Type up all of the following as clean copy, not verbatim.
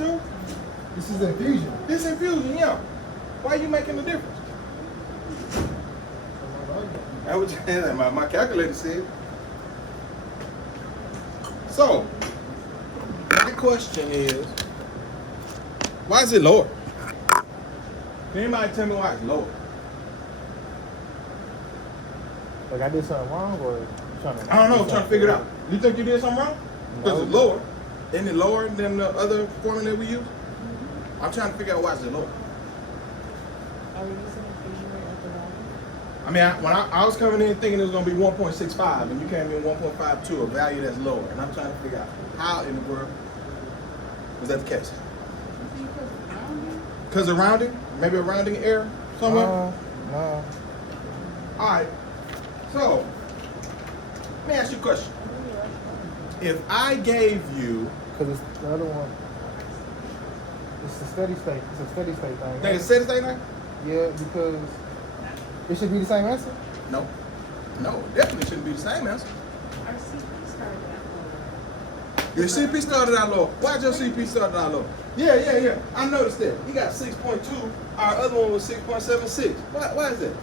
too? This is infusion. This infusion, yeah. Why are you making the difference? That was my calculator said. So, my question is, why is it lower? Can anybody tell me why it's lower? Like I did something wrong, or you trying to? I don't know. I'm trying to figure it out. You think you did something wrong? Because No. it's lower. Isn't it lower than the other formula we use? I'm trying to figure out why it's lower. Are we using infusion rate at the bottom? I mean, when I was coming in thinking it was going to be 1.65, and you came in 1.52, a value that's lower. And I'm trying to figure out how in the world was that the case? Because of rounding? Maybe a rounding error somewhere? No. All right. So, let me ask you a question. If I gave you, Because it's the other one. It's a steady state. It's a steady state thing. think it's steady state now? Yeah, because it should be the same answer. No. No, definitely shouldn't be the same answer. Our CP started at Your CP started out low. Why'd your CP start out low? Yeah. I noticed that. You got 6.2. Our other one was 6.76. Why is that?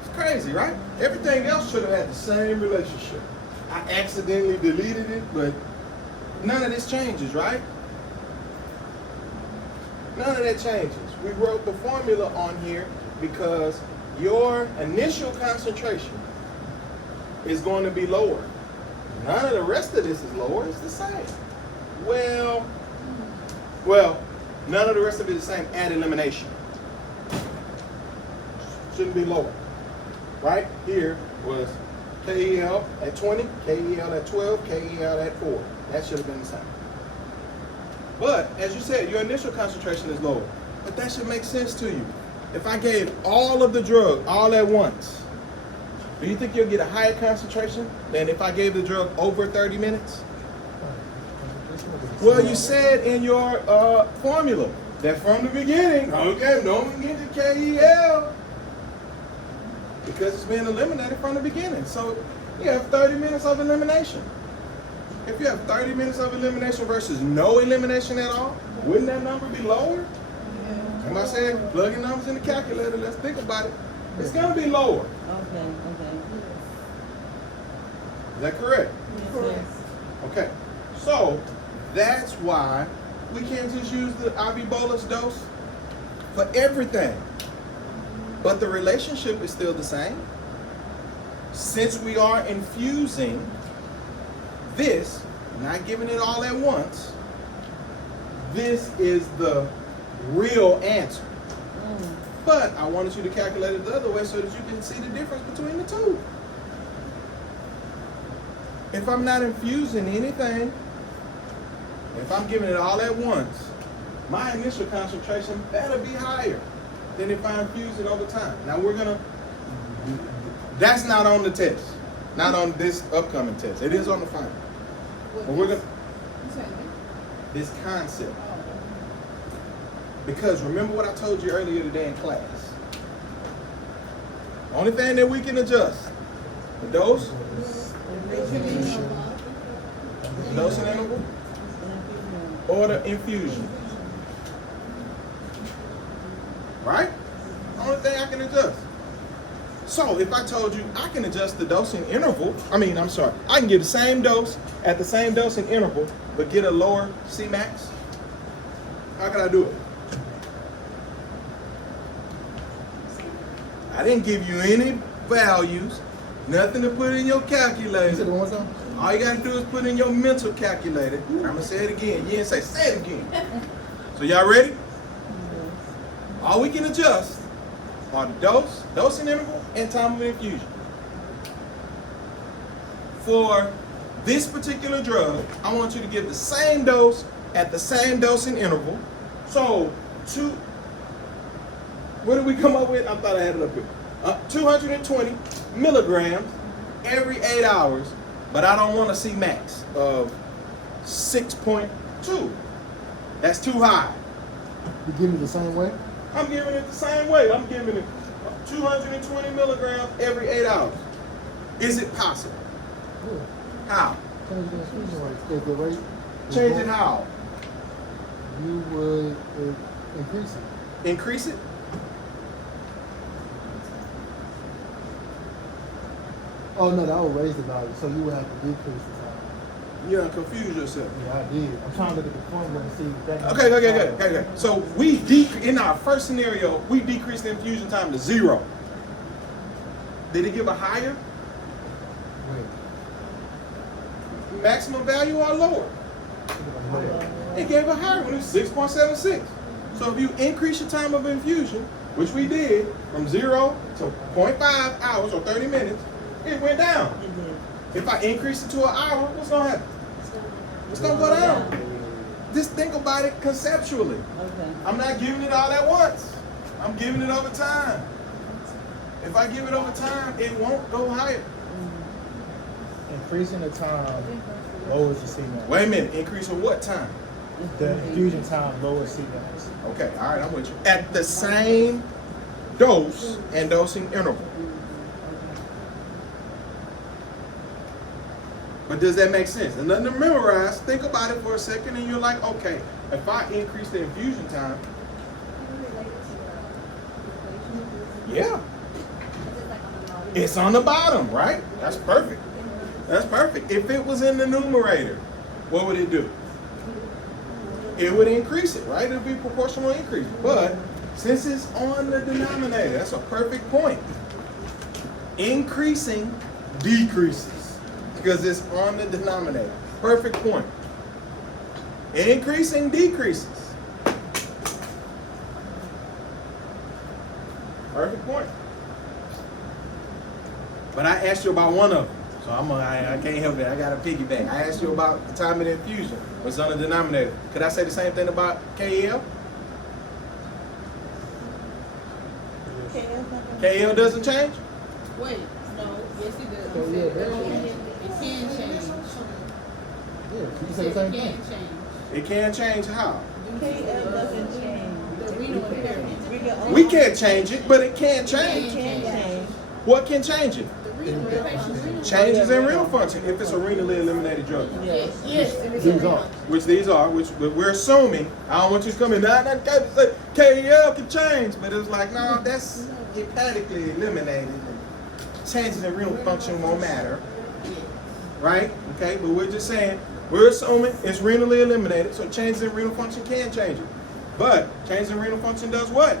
It's crazy, right? Everything else should have had the same relationship. I accidentally deleted it, but none of this changes, right? None of that changes. We wrote the formula on here because your initial concentration is going to be lower. None of the rest of this is lower. It's the same. Well, none of the rest of it is the same at elimination. Shouldn't be lower. Right here was KEL at 20, KEL at 12, KEL at 4. That should have been the same. But, as you said, your initial concentration is lower. But that should make sense to you. If I gave all of the drug all at once, do you think you'll get a higher concentration than if I gave the drug over 30 minutes? Well, you said in your formula that from the beginning, okay, don't get the KEL because it's being eliminated from the beginning. So you have 30 minutes of elimination. If you have 30 minutes of elimination versus no elimination at all, wouldn't that number be lower? Am I saying plugging numbers in the calculator? Let's think about it. It's going to be lower. Okay. Is that correct? Yes. Okay. So that's why we can't just use the IV bolus dose for everything. But the relationship is still the same. Since we are infusing this, not giving it all at once, this is the real answer. But I wanted you to calculate it the other way so that you can see the difference between the two. If I'm not infusing anything, if I'm giving it all at once, my initial concentration better be higher than if I infuse it over time. Now that's not on the test. Not on this upcoming test. It is on the final. But we're gonna, this concept. Because remember what I told you earlier today in class. Only thing that we can adjust, the dose, dose and interval, or the infusion. Right? Only thing I can adjust. So if I told you I can adjust the dosing interval, I can give the same dose at the same dosing interval, but get a lower Cmax, how can I do it? I didn't give you any values, nothing to put in your calculator. All you gotta do is put in your mental calculator. I'm gonna say it again. You didn't say it again. So y'all ready? All we can adjust are the dosing interval, and time of infusion. For this particular drug, I want you to give the same dose at the same dosing interval. So, what did we come up with? I thought I had it up here. 220 milligrams every 8 hours, but I don't want to see max of 6.2. That's too high. You give me the same way? I'm giving it the same way. I'm giving it 220 milligrams every 8 hours. Is it possible? Yeah. How? Change the infusion rate. Is the rate? Change it how? Increase it. Increase it? Oh no, that would raise the value, so you would have to decrease the time. You done confuse yourself. Yeah, I did. I'm trying to look at the formula and see if that. Okay. So in our first scenario, we decreased the infusion time to 0. Did it give a higher Wait. maximum value or lower? It gave a higher one. It was 6.76. So if you increase your time of infusion, which we did, from 0 to 0.5 hours or 30 minutes, it went down. If I increase it to an hour, what's gonna happen? It's gonna go down. Just think about it conceptually. Okay. I'm not giving it all at once. I'm giving it over time. If I give it over time, it won't go higher. Increasing the time lowers the Cmax. Wait a minute, increase of what time? The infusion time lowers Cmax. Okay, all right, I'm with you. At the same dose and dosing interval. But does that make sense? And nothing to memorize. Think about it for a second, and you're like, okay, if I increase the infusion time, yeah, it's on the bottom, right? That's perfect. That's perfect. If it was in the numerator, what would it do? It would increase it, right? It would be proportional increase. But since it's on the denominator, that's a perfect point. Increasing decreases because it's on the denominator. Perfect point. Increasing decreases. Perfect point. But I asked you about one of them. So I can't help it. I got to piggyback. I asked you about the time of the infusion. What's on the denominator? Could I say the same thing about KL? KL doesn't change? Wait, no, yes it does. So, yeah, that- It can change. Yeah, you said the It same can thing. change. It can change how? KL doesn't change. The renal impairment. We can't change it, but it can It change. can change. What can change it? The renal impairment. Changes in renal function if it's a renally eliminated drug. Yes, yes. These are. Which these are, which we're assuming. I don't want you to come in, say KL can change, but it was like, no, that's hepatically eliminated. Changes in renal function won't matter, right? Okay, but we're just saying, we're assuming it's renally eliminated, so changes in renal function can change it. But changes in renal function does what?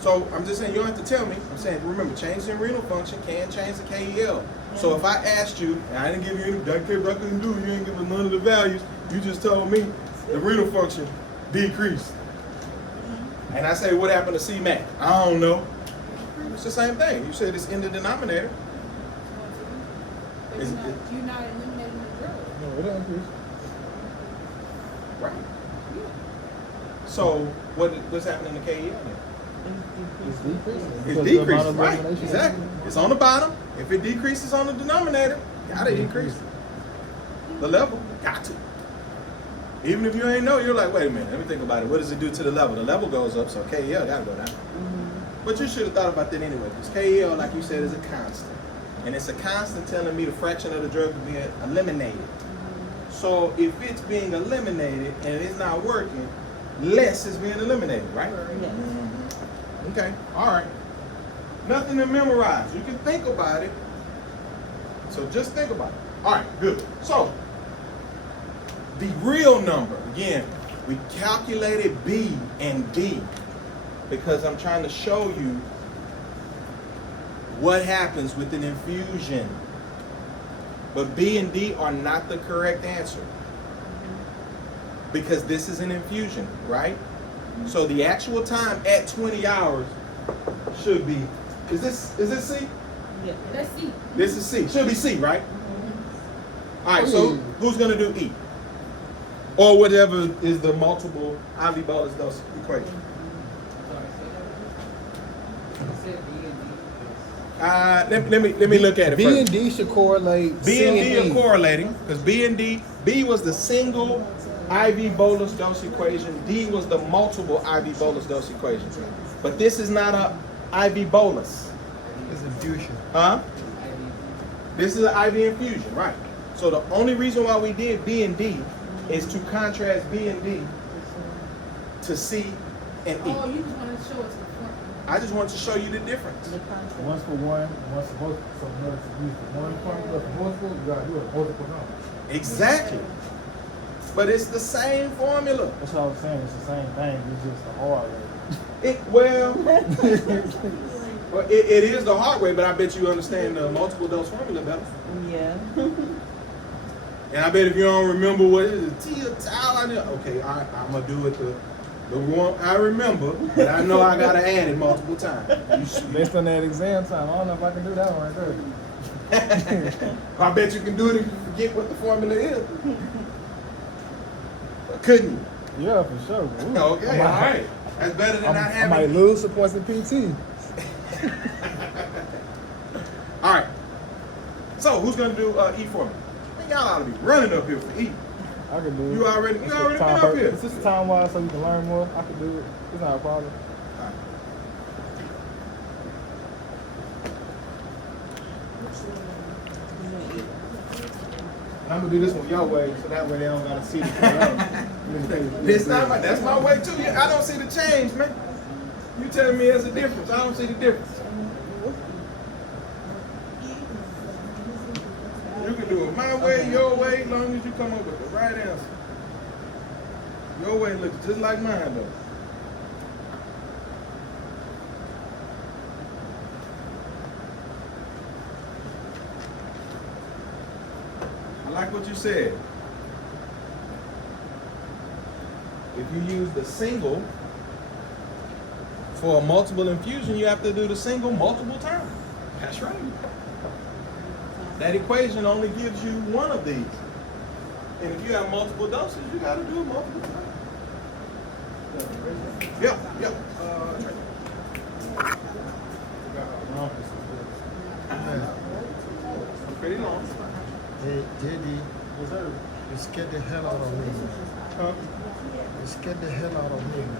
So I'm just saying, you don't have to tell me. I'm saying, remember, changes in renal function can change the KEL. So if I asked you, and I didn't give you any, I couldn't do, you ain't giving none of the values, you just told me the renal function decreased. And I say, what happened to Cmax? I don't know. It's the same thing. You said it's in the denominator. But you're not eliminating the drug. No, it don't increase. Right. So what's happening to KEL then? It's decreasing. It's Because the amount decreasing, of right? elimination- Exactly. It's on the bottom. If it decreases on the denominator, gotta increase the level. Got to. Even if you ain't know, you're like, wait a minute, let me think about it. What does it do to the level? The level goes up, so KEL gotta go down. But you should have thought about that anyway, because KEL, like you said, is a constant. And it's a constant telling me the fraction of the drug is being eliminated. So if it's being eliminated and it's not working, less is being eliminated, right? Yes. Okay, all right. Nothing to memorize. You can think about it. So just think about it. All right, good. So the real number, again, we calculated B and D because I'm trying to show you what happens with an infusion. But B and D are not the correct answer because this is an infusion, right? So the actual time at 20 hours should be, is this C? Yeah. Let's see. This is C. Should be C, right? All right, so who's going to do E? Or whatever is the multiple IV bolus dose equation. Let me look at it B first. and D should correlate. B and D C are correlating because B and D, B was the single IV bolus dose equation. D was the multiple IV bolus dose equation. But this is not a IV bolus. It's infusion. Huh? This is an IV infusion, right? So the only reason why we did B and D is to contrast B and D to C and E. Oh, you just wanna show us the front. I just want to show you the difference. The concept. One's for one, one's for both. So in order to use the one formula for multiple, you gotta do it multiple times. Exactly. But it's the same formula. That's what I was saying. It's the same thing. It's just the hard way. Well, it is the hard way, but I bet you understand the multiple dose formula better. Yeah. And I bet if you don't remember what it is, T or tau, okay, I'm gonna do it the one I remember, but I know I gotta add it multiple times. Based on that exam time, I don't know if I can do that one right there. I bet you can do it if you forget what the formula is. Couldn't you? Yeah, for sure. Ooh. Okay, all right. That's better than not I having. might lose supports in PT. All right. So who's gonna do E for me? I think y'all ought to be running up here for E. I can do it. You already been Time up here. It's just time wise so you can learn more. I can do it. It's not a problem. All right. I'm gonna do this one your way, so that way they don't gotta see the This not my, that's my way too. I don't see the change, man. You telling me there's a difference. I don't see the difference. You can do it my way, your way, as long as you come up with the right answer. Your way looks just like mine though. I like what you said. If you use the single for a multiple infusion, you have to do the single multiple times. That's right. That equation only gives you one of these. And if you have multiple doses, you got to do it multiple times. Yep. Pretty long. Hey, JD, Yes, sir. you scared the hell out of me, man. Huh? You scared the hell out of me, man.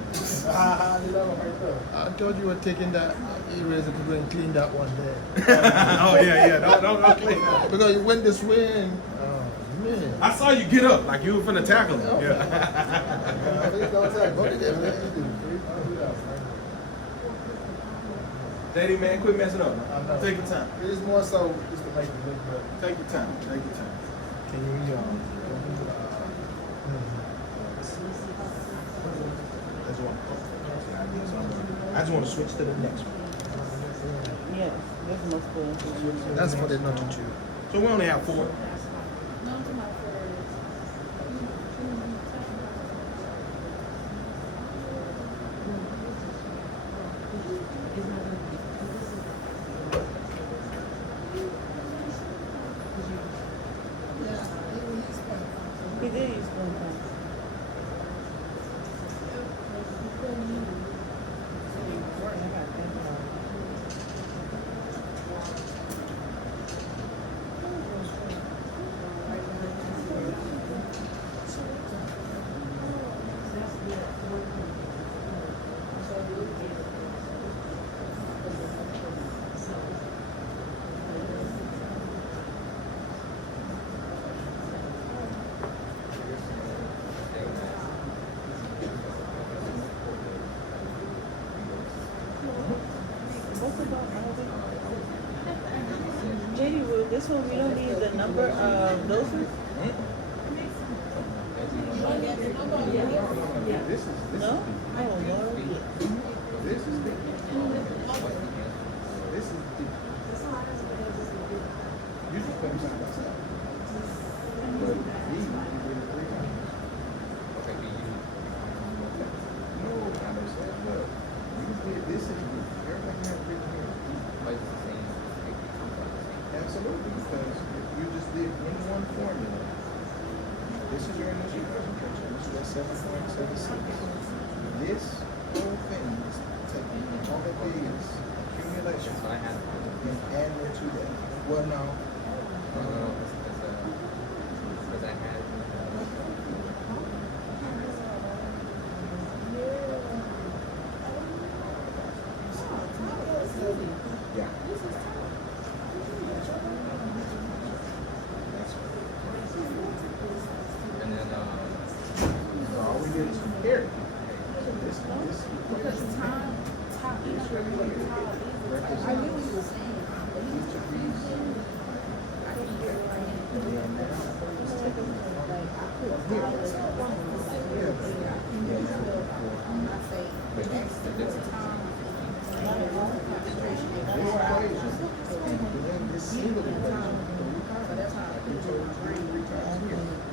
I did that one right there. I thought you were taking that eraser to go and clean that one there. Oh, yeah. Don't clean that. Because you went this way and, oh, man. I saw you get up like you were finna tackle him. Okay. Yeah. Please don't attack. What did they make you do? JD, man, quit messing up. I know. Take your time. It is more so just to make it look better. Take your time. Take your time. Can you, I just want to switch to the next one. Yes, there's multiple infusions. that's for the not to chew. So we only have 4. No, I'm talking about for. He did use one time. JD, will this one we don't need the number of doses? No? Oh, Lord. This is the. This is the. You just put them side by side. But these, you did it 3 times. No, I understand. Well, you did this is everything you have written here. Absolutely, because you just did any one formula. This is your initial concentration. This is at 7.76. This whole thing is taking all of these accumulation and adding it to that. Well, no. Yeah. All we did is compare it. Because time, you know, I get what you're saying, but he's confusing. I can get it right now. Like, I put time as one. I'm not saying, extra time. Concentration. This single equation. So that's how I put your brain.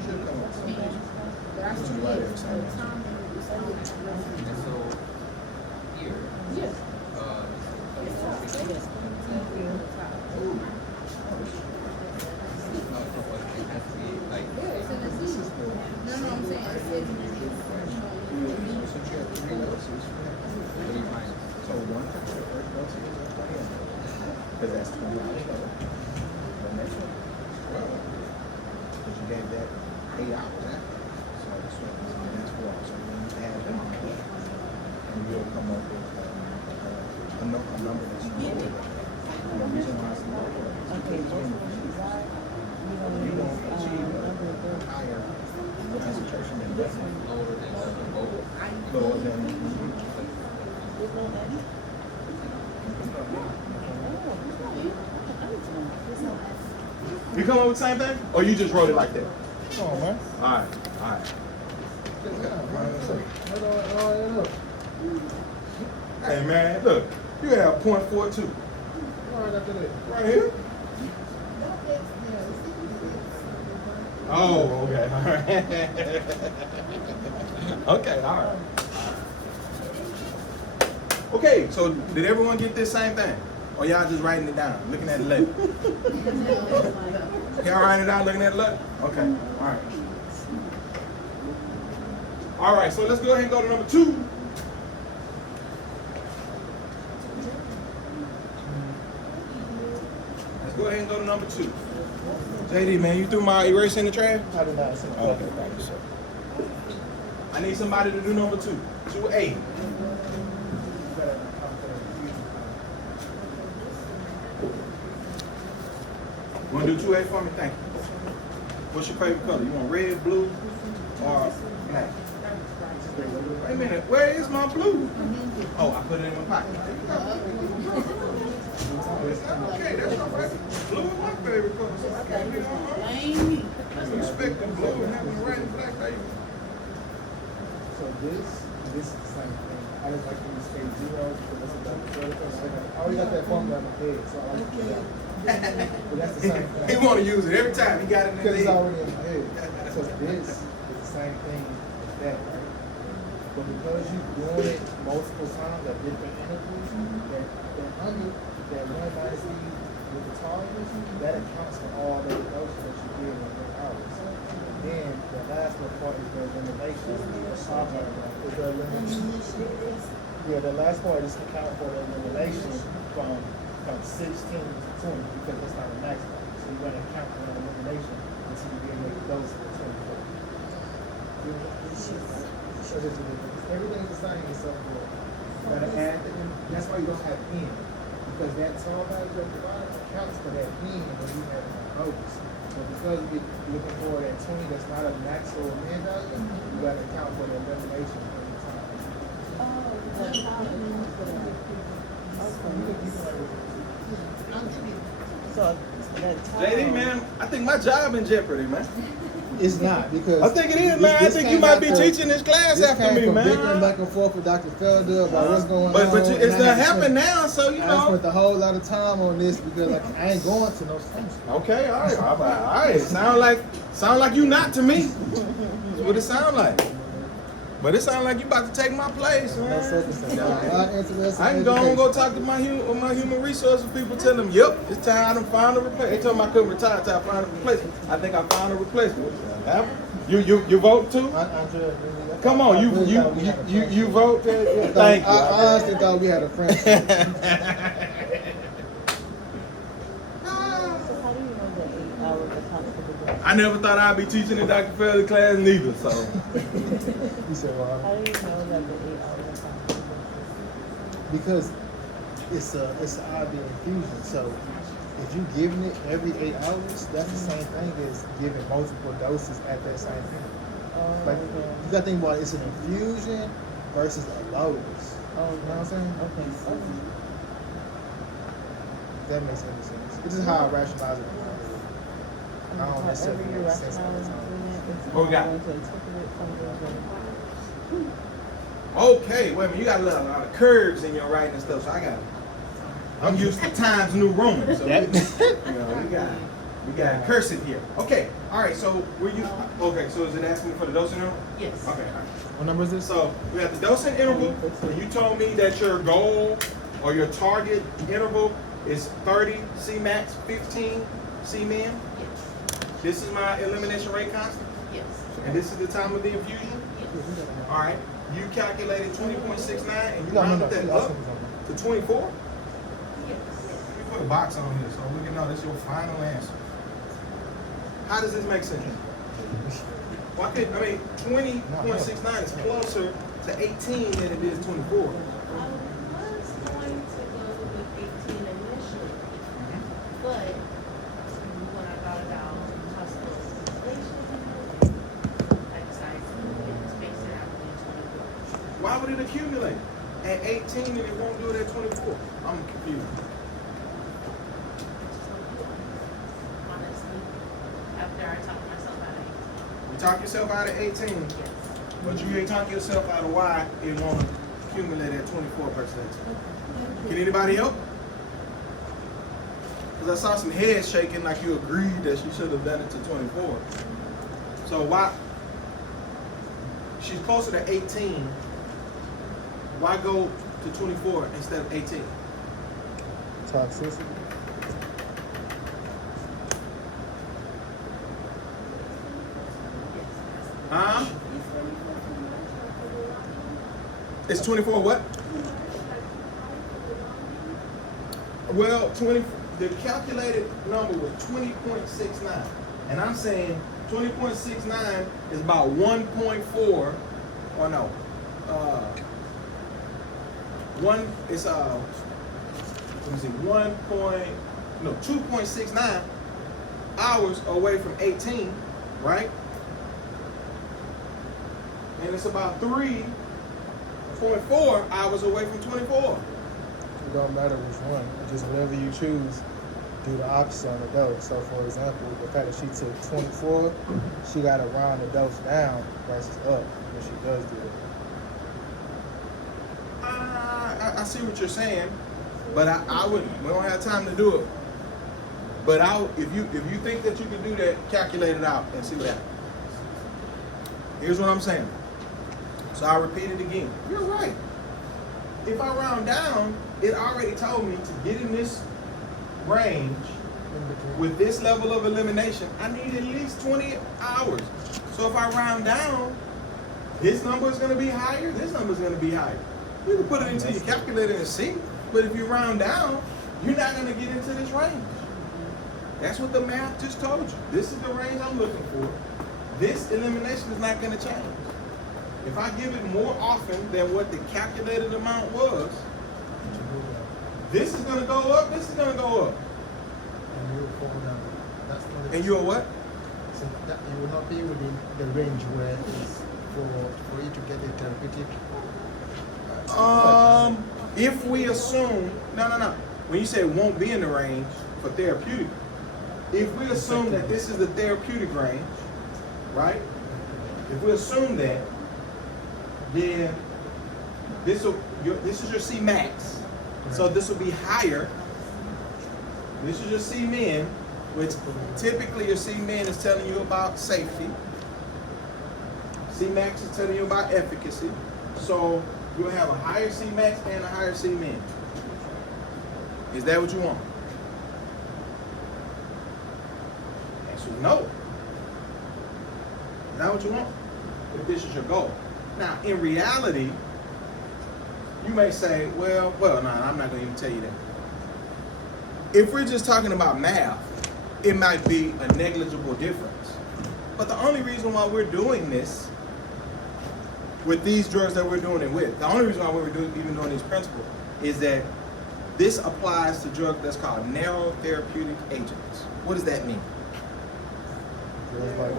Should come up somewhere. But I still need time. And so here, Yes. it has to be like No, I'm saying I said So you have 3 doses. 3 minus. So 1 for the first dose is 20. Because that's 20 hours. The next one is 12. Because you gave that 8 hours after. So this one is that's 4 hours. So when you add them all up, and you'll come up with a number that's lower than that. And the reason why it's lower Okay, is this one because she's on. you won't achieve a higher concentration than that. Lower than the goal. Lower than There's no daddy? You come up with the same thing? Or you just wrote it like that? Come on, man. Alright, alright. Hey man, look, you have 0.42. Right here? Oh, okay, alright. Okay, alright. Okay, so did everyone get this same thing? Or y'all just writing it down, looking at the letter? Y'all writing it down, looking at the letter? Okay, alright. Alright, so let's go ahead and go to number 2. Let's go ahead and go to number 2. JD, man, you threw my eraser in the trash? I did not say Okay, thank you, sir. I need somebody to do number 2. 2A. You want to do 2A for me? Thank you. What's your favorite color? You want red, blue, or black? Wait a minute, where is my blue? Oh, I put it in my pocket. Okay, that's all right. Blue is my favorite color, so I can't be on respect the blue and having red and black, baby. So this is the same thing. I just like when you say 0 because that's a double zero. I already got that formula in my head, so I like to do that. But that's the same thing. He want to use it every time. He got it in Because his it's head. already in my head. So this is the same thing as that, right? But because you're doing it multiple times at different intervals, that under that 1 minus e with the targets, that accounts for all the doses that you did in 8 hours. And then the last little part is the elimination. Yeah, the last part is account for the elimination from 16 to 20 because that's not a maximum. So you're going to count for the elimination until you get the dose of 24. Everything's the same except for you gotta add the that's why you don't have n. Because that small value at the bottom accounts for that n when you have dose. So because you're looking for that 20 that's not a max or a min value, you gotta account for the elimination every time. So that time. JD, man, I think my job in jeopardy, man. It's not because I think it is, man. I think you might be teaching this class after me, bickering man. back and forth with Dr. Felder about what's going on. But it's and I not had to happening spend- now, so you I know. spent a whole lot of time on this because like, I ain't going to no schools. Okay, all right, all right. Sound like you not to me. That's what it sound like. But it sound like you about to take my place, No man. circumstance. I'm not interested I in can go and education. go talk to my human resources people. Tell them, yep, it's time I done found a replacement. They told me I couldn't retire till I found a replacement. I think I found a replacement. You vote too? Come on, you vote. Thank you. I honestly thought we had a friendship. So how do you know that 8 hours accounts for the day? I never thought I'd be teaching in Dr. Felder class neither. So You said, well, How do you know that the 8 hours accounts for the day? because it's an IV infusion. So if you giving it every 8 hours, that's the same thing as giving multiple doses at that same time. Like you gotta think about it, it's an infusion versus a Lowe's. Oh, You know what I'm saying? okay. That makes any sense. It's just how I rationalize it. I don't necessarily However you're make sense all the rationalizing time. it, it's What we got? going to interpret it from the Okay, wait a minute. You got a lot of curves in your writing and stuff, so I'm used to Times New Roman, so we got cursive here. Okay, all right. So okay? So is it asking for the dosing interval? Yes. Okay. All right. What number is this? So we have the dosing interval. And you told me that your goal or your target interval is 30 Cmax, 15 Cmin. Yes. This is my elimination rate constant, Yes. and this is the time of the infusion. Yes. All right. You calculated 20.69, and you No. rounded that She's up asking for something. to 24. Yes. Let me put a box on here so we can know this is your final answer. How does this make sense? Why could 20.69 is closer to 18 than it is 24. I was going to go with 18 initially, but when I thought about hospital inflation, I decided to space it out to 24. Why would it accumulate at 18 and it won't do it at 24? I'm confused. Honestly, after I talked myself out of 18. You talk yourself out of 18, Yes. but you ain't talk yourself out of why it won't accumulate at 24%. Can anybody help? Because I saw some heads shaking like you agreed that she should have done it to 24. So why? She's closer to 18. Why go to 24 instead of 18? Toxicity. Huh? It's 24 what? Well, the calculated number was 20.69. And I'm saying 20.69 is about 1.4, or no, let me see, 2.69 hours away from 18, right? And it's about 3.4 hours away from 24. It don't matter which one. Just whatever you choose, do the opposite on the dose. So for example, the fact that she took 24, she got to round the dose down versus up when she does do it. I see what you're saying, but I wouldn't. We don't have time to do it. But if you think that you can do that, calculate it out and see what happens. Here's what I'm saying. So I'll repeat it again. You're right. If I round down, it already told me to get in this range with this level of elimination, I need at least 20 hours. So if I round down, this number is going to be higher, this number is going to be higher. You can put it into your calculator and see, but if you round down, you're not going to get into this range. That's what the math just told you. This is the range I'm looking for. This elimination is not going to change. If I give it more often than what the calculated amount was, this is going to go up, this is going to go up. And you will fall down. That's not And you're what? So that you will not be within the range where it is for you to get a therapeutic. If we assume, no. When you say won't be in the range for therapeutic, if we assume that this is the therapeutic range, right? If we assume that, then this is your C max. So this will be higher. This is your C min, which typically your C min is telling you about safety. C max is telling you about efficacy. So you'll have a higher C max and a higher C min. Is that what you want? Answer no. Is that what you want? If this is your goal. Now, in reality, you may say, well, no, I'm not going to even tell you that. If we're just talking about math, it might be a negligible difference. But the only reason why we're doing this with these drugs that we're doing it with, the only reason why we're even doing these principles is that this applies to drugs that's called narrow therapeutic agents. What does that mean? Like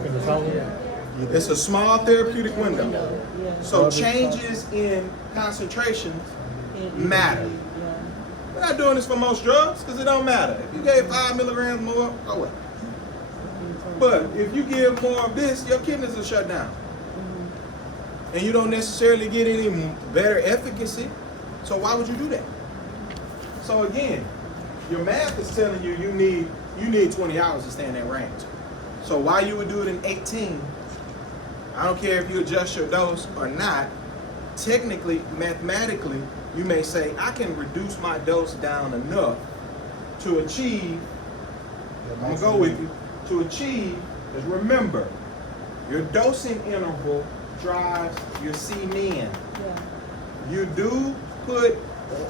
It's a small therapeutic window. Yeah. So changes in concentrations matter. Yeah. We're not doing this for most drugs because it don't matter. If you gave 5 milligrams more, oh well. But if you give more of this, your kidneys will shut down. And you don't necessarily get any better efficacy. So why would you do that? So again, your math is telling you you need 20 hours to stay in that range. So why you would do it in 18, I don't care if you adjust your dose or not, technically, mathematically, you may say, I can reduce my dose down enough to achieve, I'm gonna go with you, to achieve, because remember, your dosing interval drives your C-min. Yeah. You do put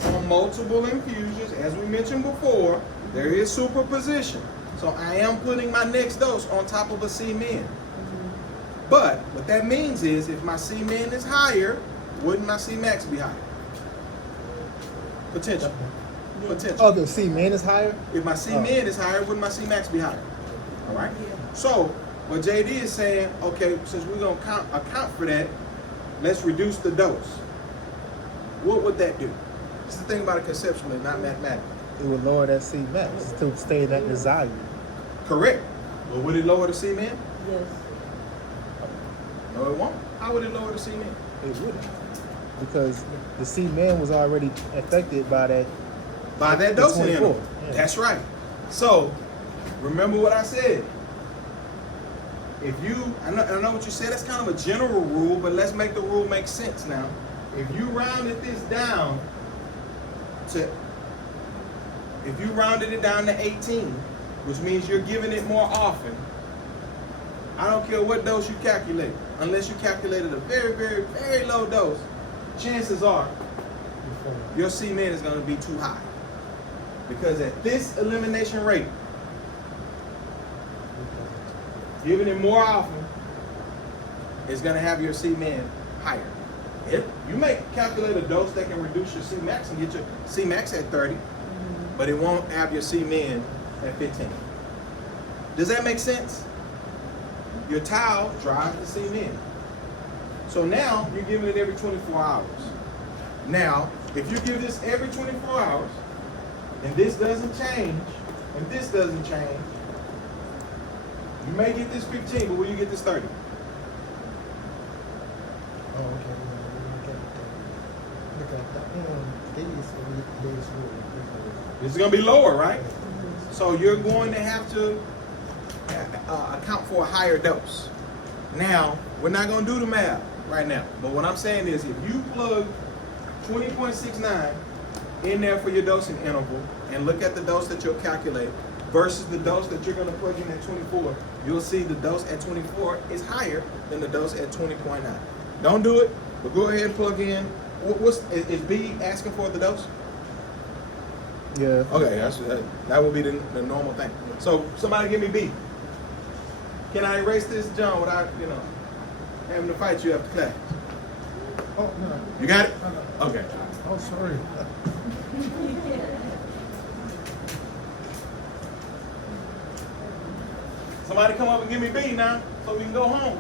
on multiple infusions, as we mentioned before, there is superposition. So I am putting my next dose on top of a C-min. But what that means is if my C-min is higher, wouldn't my C-max be higher? Potential. Potential. Oh, the C-min is higher? If my C-min is higher, wouldn't my C-max be higher? All right? So what JD is saying, okay, since we're going to account for that, let's reduce the dose. What would that do? Just think about it conceptually, not mathematically. It would lower that C-max to stay in that desired. Correct. But would it lower the C-min? Yes. No, it won't. How would it lower the C-min? It wouldn't. Because the C-man was already affected by that. By that The dosing 24. interval. Yeah. That's right. So, remember what I said. If you, I know what you said, that's kind of a general rule, but let's make the rule make sense now. If you rounded this down to, if you rounded it down to 18, which means you're giving it more often, I don't care what dose you calculate, unless you calculated a very, very, very low dose, chances are your C-min is going to be too high. Because at this elimination rate, giving it more often is going to have your C-min higher. You may calculate a dose that can reduce your C-max and get your C-max at 30, but it won't have your C-min at 15. Does that make sense? Your tau drives the C-min. So now you're giving it every 24 hours. Now, if you give this every 24 hours, and this doesn't change, and this doesn't change, you may get this 15, but will you get this 30? Oh, okay. Look at that. This is going to be lower, right? So you're going to have to account for a higher dose. Now, we're not going to do the math right now, but what I'm saying is if you plug 20.69 in there for your dosing interval and look at the dose that you'll calculate versus the dose that you're going to plug in at 24, you'll see the dose at 24 is higher than the dose at 20.9. Don't do it, but go ahead and plug in. Is B asking for the dose? Yeah. Okay, that would be the normal thing. So somebody give me B. Can I erase this, John, without, having to fight you after class? Oh, no. You got it? No. Okay. Oh, sorry. Somebody come up and give me B now, so we can go home.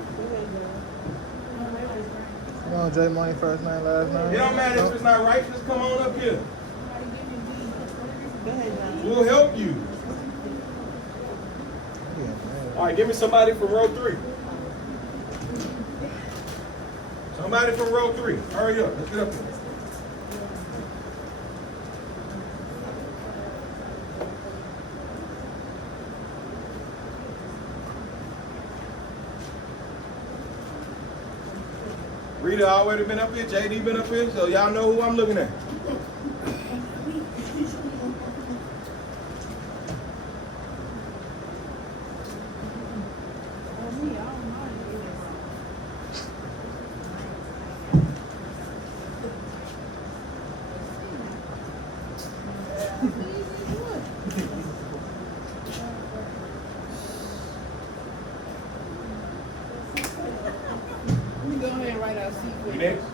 Come on, J Money, first name, last name. It don't matter if it's not right, just come on up here. Go ahead, John. We'll help you. All right, give me somebody from row 3. Somebody from row 3. Hurry up, let's get up here. Rita already been up here, JD been up here, so y'all know who I'm looking at. We go ahead and write our sequence. You next?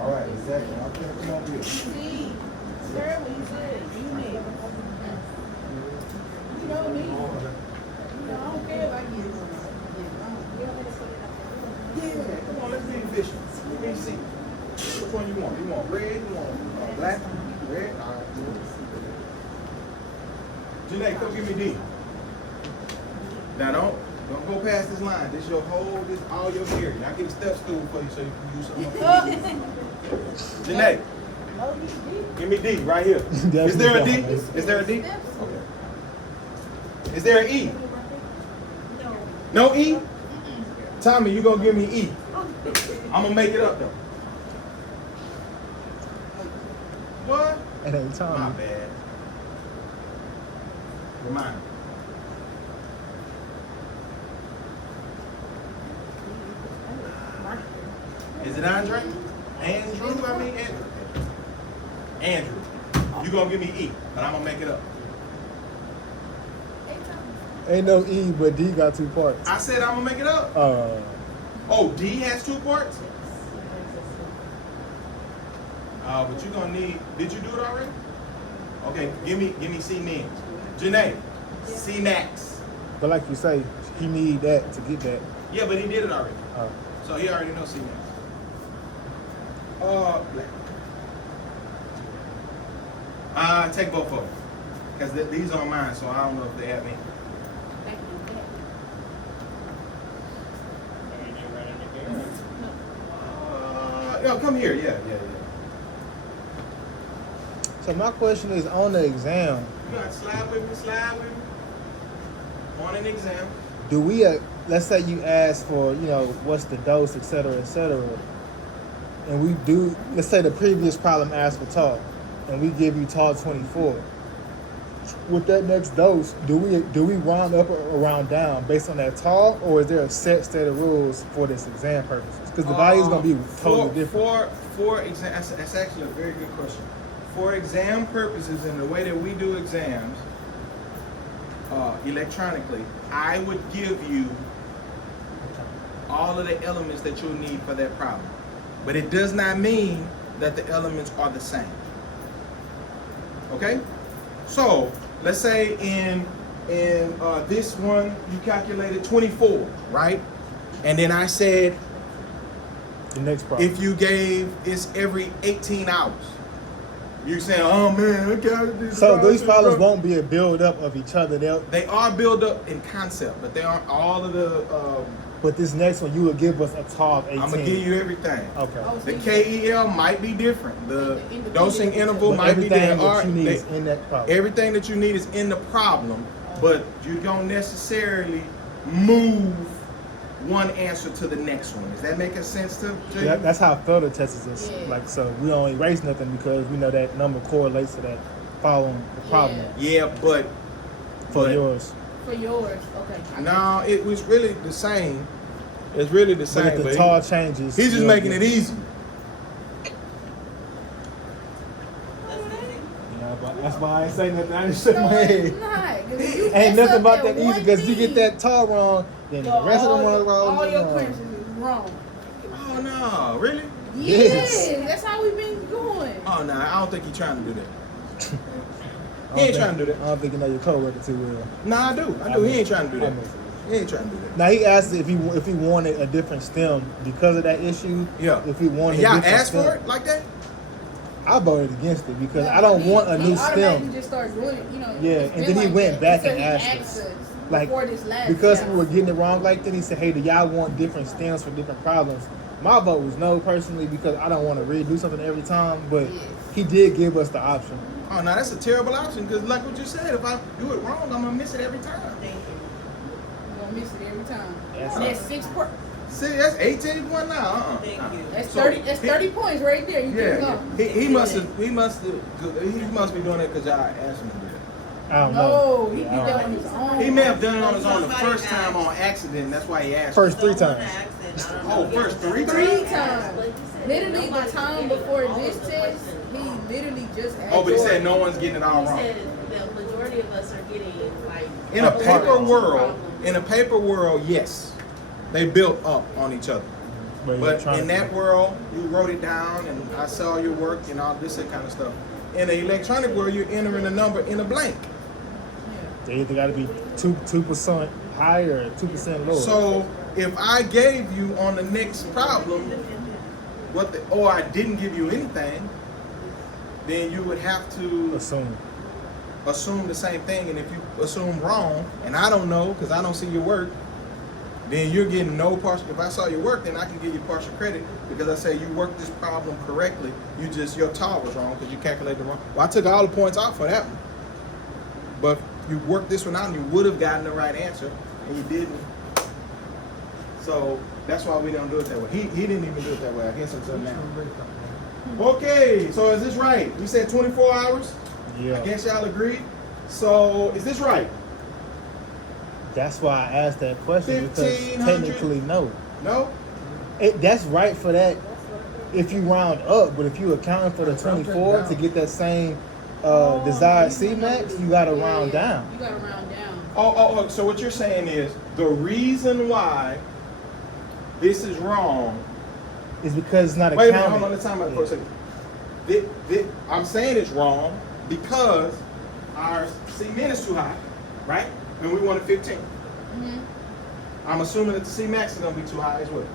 All right, exactly. I'm gonna come over here. See, Shirley said, you need. You know me. You know, I don't care if I get it. Yeah, come on, let's be efficient. Let me see. Which one you want? You want red? You want black? Red? All right, good. Janae, come give me D. Now don't go past this line. This your whole, this all your area. I'll get a step stool for you so you can use something. Janae, No, you did. give me D right here. Is there a D? Is there a D? Okay. Is there an E? No. No E? Tommy, you gonna give me E. I'm gonna make it up though. What? It ain't My Tommy. bad. Remind me. Is it Andre? Andrew, I mean Andrew. Andrew. You gonna give me E, but I'm gonna make it up. Ain't no E, but D got 2 parts. I said I'm gonna make it up. Oh, D has 2 parts? But you're gonna need, did you do it already? Okay, give me C names. Janae, C max. But like you say, he need that to get that. Yeah, but he did it already. Uh, So he already knows C max. Take both of them. Because these are mine, so I don't know if they have any. Yo, come here. Yeah. so my question is on the exam, You gotta slide with me. On an exam. do we, let's say you ask for, what's the dose, et cetera, and we do, let's say the previous problem asked for TAR, and we give you TAR 24. With that next dose, do we round up or round down based on that TAR, or is there a set of rules for this exam purposes? Because the value is going to be totally different. For exam, that's actually a very good question. For exam purposes and the way that we do exams electronically, I would give you all of the elements that you'll need for that problem. But it does not mean that the elements are the same. Okay? So, let's say in this one, you calculated 24, right? And then I said, The next problem. if you gave it's every 18 hours. You're saying, oh man, I got this. So these problems won't be a build up of each other. They are built up in concept, but they aren't all of the. But this next one, you will give us a TAR of 18. I'm gonna give you everything. Okay. The KEL might be different. The independent dosing interval But might be everything different. that you need is in that problem. Everything that you need is in the problem, but you don't necessarily move one answer to the next one. Is that making sense to you? That's how filter tests us. Yeah. Like, so we don't erase nothing because we know that number correlates to that following the problem. Yeah, but For yours. For yours, okay. no, it was really the same. It's really the But same. if the but TAR changes, he's just you'll making get- it easy. Yeah, but that's why I ain't say nothing. I just shook No, my it's head. not. 'Cause if you Ain't mess nothing up about that easy one because you get thing, that TAR wrong, then the rest of them are wrong. all your questions is wrong. Oh no, really? Yes. Yes, that's how we've been going. Oh no, I don't think he's trying to do that. I He ain't don't trying to do think- that. I don't think you know your coworker too well. No, I do. He ain't trying to do that. I know. He ain't trying to do that. Now he asked if he wanted a different stem because of that issue. Yeah. If he wanted, And y'all a different asked stem. for it like that? I voted against it because I don't want a He new automatically stem. just started doing it, you know. Yeah, it's and been then he like went that. back He and said asked he us. us Like, before this last because time. we were getting it wrong like that, he said, hey, do y'all want different stems for different problems? My vote was no, personally, because I don't want to redo something every time, but Yes. he did give us the option. Oh no, that's a terrible option because like what you said, if I do it wrong, I'm gonna miss it every time. You're gonna miss it every time. That's And all. that's 6 points. See, that's 18 1 now. That's So, 30. That's 30 points right there. You Yeah, can go. he must be doing it because y'all asked him to do it. I don't No, know. he Yeah, did I that don't on know. his own. He may have done it on his own the Somebody first time asked. on accident. And that's why he asked. First 3 times. Oh, first 3 3 times. times. Literally, the time before this test, he literally just asked. Oh, but he said Jordan. no one's getting it all He wrong. said the majority of us are getting like. In a paper world, problems. yes, they built up on each other. But But trying in to- that world, you wrote it down, and I saw your work and all this kind of stuff. In the electronic world, you're entering a number in a blank. they either got to be 2% higher or 2% lower. So if I gave you on the next problem or I didn't give you anything, then you would have to assume the same thing. And if you assume wrong, and I don't know because I don't see your work, then you're getting no partial. If I saw your work, then I can give you partial credit because I say you worked this problem correctly. Your TAR was wrong because you calculated wrong. Well, I took all the points off for that one, but you worked this one out and you would have gotten the right answer, and you didn't. So that's why we don't do it that way. He didn't even do it that way. I guess until now. Okay, so is this right? We said 24 hours. Yeah. I guess y'all agreed. So is this right? That's why I asked that question because 1500? technically no. No. That's right for that if you round up, but if you accounting for the 24 to get that same desired C max, you gotta round down. You gotta round down. Oh, so what you're saying is the reason why this is wrong. It's because it's not Wait a minute, accounting. hold on, let's time out for a second. I'm saying it's wrong because our C-min is too high, right? And we wanted 15. Mm-hmm. I'm assuming that the C-max is gonna be too high as well.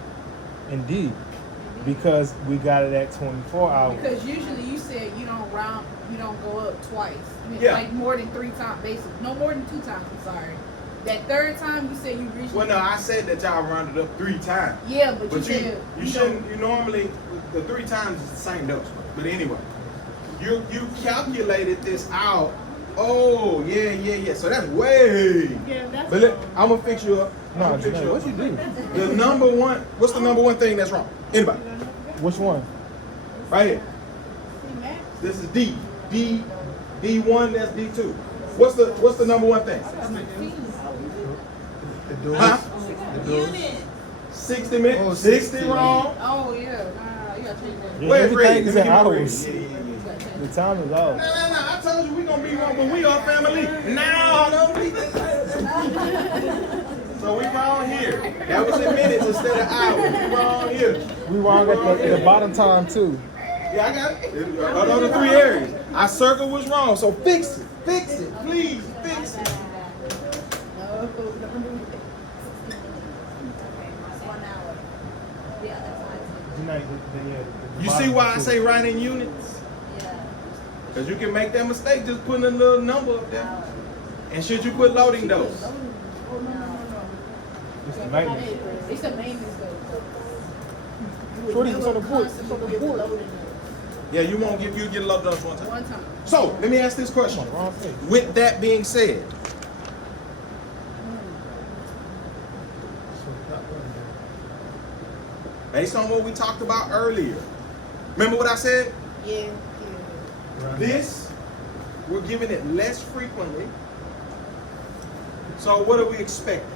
Indeed, because we got it at 24 hours. Because usually you said you don't go up twice. Yeah. Like more than 3 times, basically. No more than 2 times, I'm sorry. That third time you said you reached. Well, no, I said that y'all rounded up 3 times. Yeah, but you But said you shouldn't. You normally the 3 times is the same dose. But anyway, you calculated this out. Oh yeah. So that's way. Yeah, that's But I'm gonna fix you up. No, I'ma fix Janae, you what up. you do? The number one. What's the number one thing that's wrong? Anybody? Which one? Right here. This is D. D1. That's D2. What's the number one thing? Huh? 60 minutes. Oh, 60 60. wrong. Oh yeah, nah, you gotta change that. Yeah, Where's everything Red? is Let in me get my Red. hours. Yeah. The time is off. No. I told you we gonna be wrong, but we are family. No, don't be. So we wrong here. That was in minutes instead of hours. We wrong here. We wrong at the bottom time too. Yeah, I got it. Another 3 areas. Our circle was wrong, so fix it. Fix it, please. Fix it. No, don't do it. You see why I say write in units? Because you can make that mistake just putting a little number up there. And should you put loading dose? It's the maintenance. It's the maintenance though. Shorty, it's on the board. It's on the board. Yeah, you get a loading dose one time. One time. So let me ask this question. Wrong face. With that being said, based on what we talked about earlier, remember what I said? Yeah. This, we're giving it less frequently. So what are we expecting?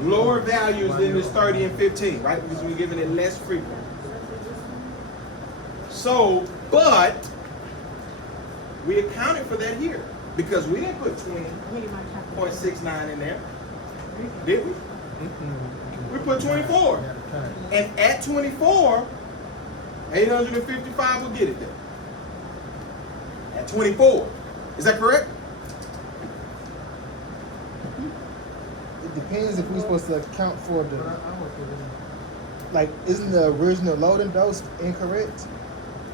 Lower values than this 30 and 15, right? Because we're giving it less frequent. So, but we accounted for that here because we didn't put 20.69 in there, did we? We put 24. And at 24, 855 will get it there. At 24. Is that correct? It depends if we're supposed to account for the. Like, isn't the original loading dose incorrect?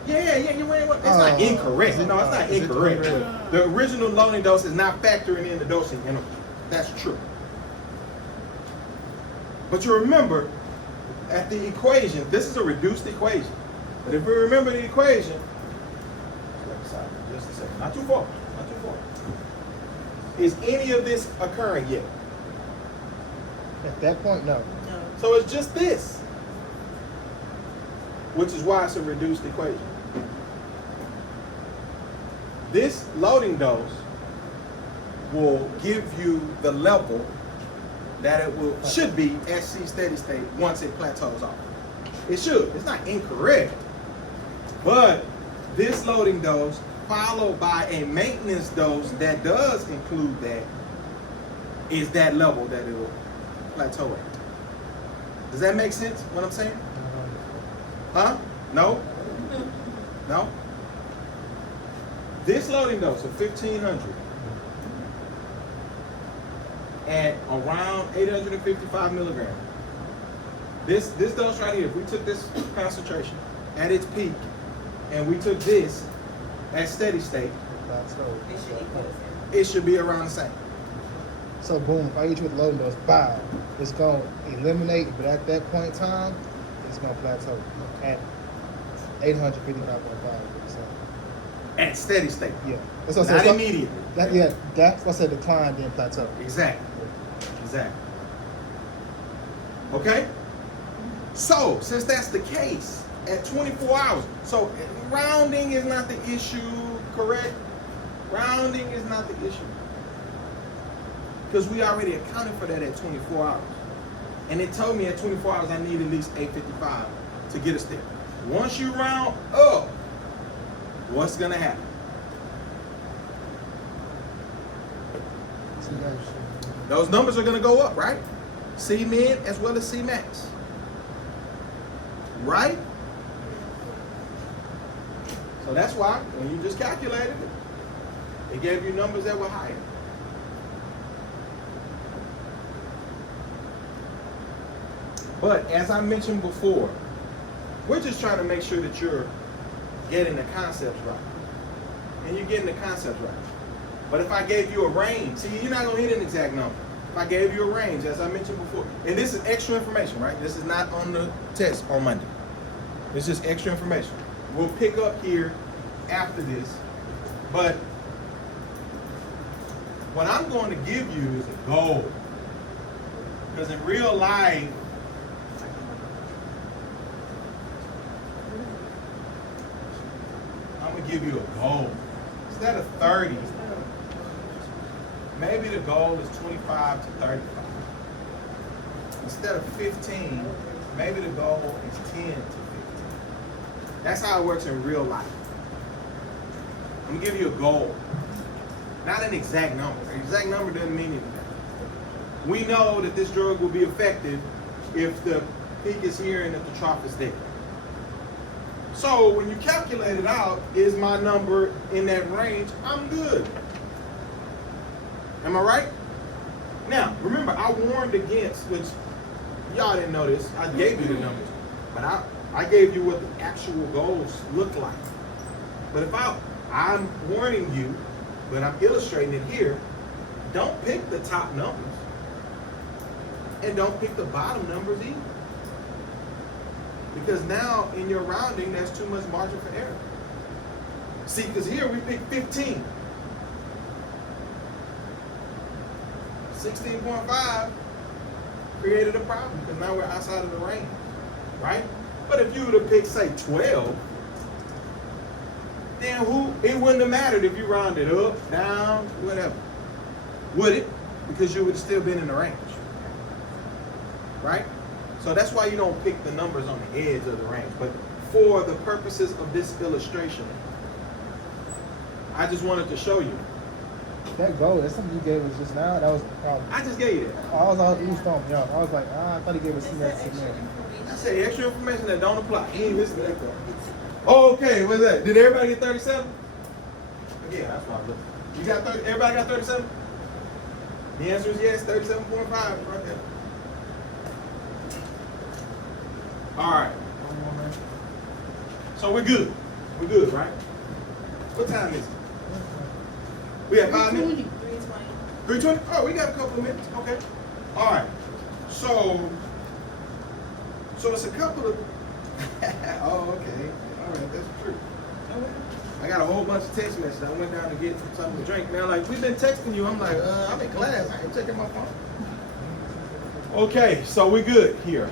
Yeah. It's not incorrect. No, it's not incorrect. The original loading dose is not factoring in the dosing interval. That's true. But you remember, at the equation, this is a reduced equation. But if we remember the equation, just a second, not too far. Is any of this occurring yet? At that point, no. So it's just this, which is why it's a reduced equation. This loading dose will give you the level that it should be at C steady state once it plateaus off. It should. It's not incorrect. But this loading dose followed by a maintenance dose that does include that is that level that it will plateau at. Does that make sense, what I'm saying? Huh? No? No? This loading dose of 1500 at around 855 milligrams. This dose right here, if we took this concentration at its peak and we took this at steady state, Plateau. It should equal the same. it should be around the same. So boom, if I hit you with loading dose, bow, it's gonna eliminate, but at that point in time, it's gonna plateau at 855.5%. At steady state. Yeah. That's what I Not said. immediately. That's what I said, decline, then plateau. Exactly. Exactly. Okay? So, since that's the case, at 24 hours, so rounding is not the issue, correct? Rounding is not the issue. Because we already accounted for that at 24 hours. And it told me at 24 hours I need at least 855 to get us there. Once you round up, what's going to happen? So you guys Those numbers are going to go up, right? C min as well as C max. Right? So that's why when you just calculated it, it gave you numbers that were higher. But as I mentioned before, we're just trying to make sure that you're getting the concepts right. And you're getting the concepts right. But if I gave you a range, see, you're not going to hit an exact number. If I gave you a range, as I mentioned before, and this is extra information, right? This is not on the test on Monday. This is extra information. We'll pick up here after this. But what I'm going to give you is a goal. Because in real life, I'm going to give you a goal. Instead of 30, maybe the goal is 25 to 35. Instead of 15, maybe the goal is 10 to 15. That's how it works in real life. I'm going to give you a goal. Not an exact number. An exact number doesn't mean anything. We know that this drug will be effective if the peak is here and if the trough is there. So when you calculate it out, is my number in that range? I'm good. Am I right? Now, remember, I warned against, which y'all didn't know this, I gave you the numbers, but I gave you what the actual goals look like. But if I'm warning you, but I'm illustrating it here, don't pick the top numbers. And don't pick the bottom numbers either. Because now in your rounding, there's too much margin for error. See, because here we picked 15. 16.5 created a problem because now we're outside of the range, right? But if you would have picked, say, 12, then it wouldn't have mattered if you rounded up, down, whatever. Would it? Because you would have still been in the range, right? So that's why you don't pick the numbers on the edge of the range. But for the purposes of this illustration, I just wanted to show you. that goal, that's something you gave us just now. That was the problem. I just gave you that. I was all east on young. I was like, I thought he gave us some That's extra extra man. I said extra information that don't apply. He ain't listening to that part. Oh, okay, what's that? Did everybody get 37? Yeah, that's what I looked. You got 30? Everybody got 37? The answer is yes, 37.5 right there. All right. So we're good. We're good, right? What time is it? We have 5 minutes? 3:20? Oh, we got a couple of minutes. Okay. All right. So it's a couple of. Oh, okay. All right, that's true. I got a whole bunch of text messages. I went down to get something to drink. They're like, we've been texting you. I'm like, I'm in class. I ain't checking my phone. Okay, so we're good here.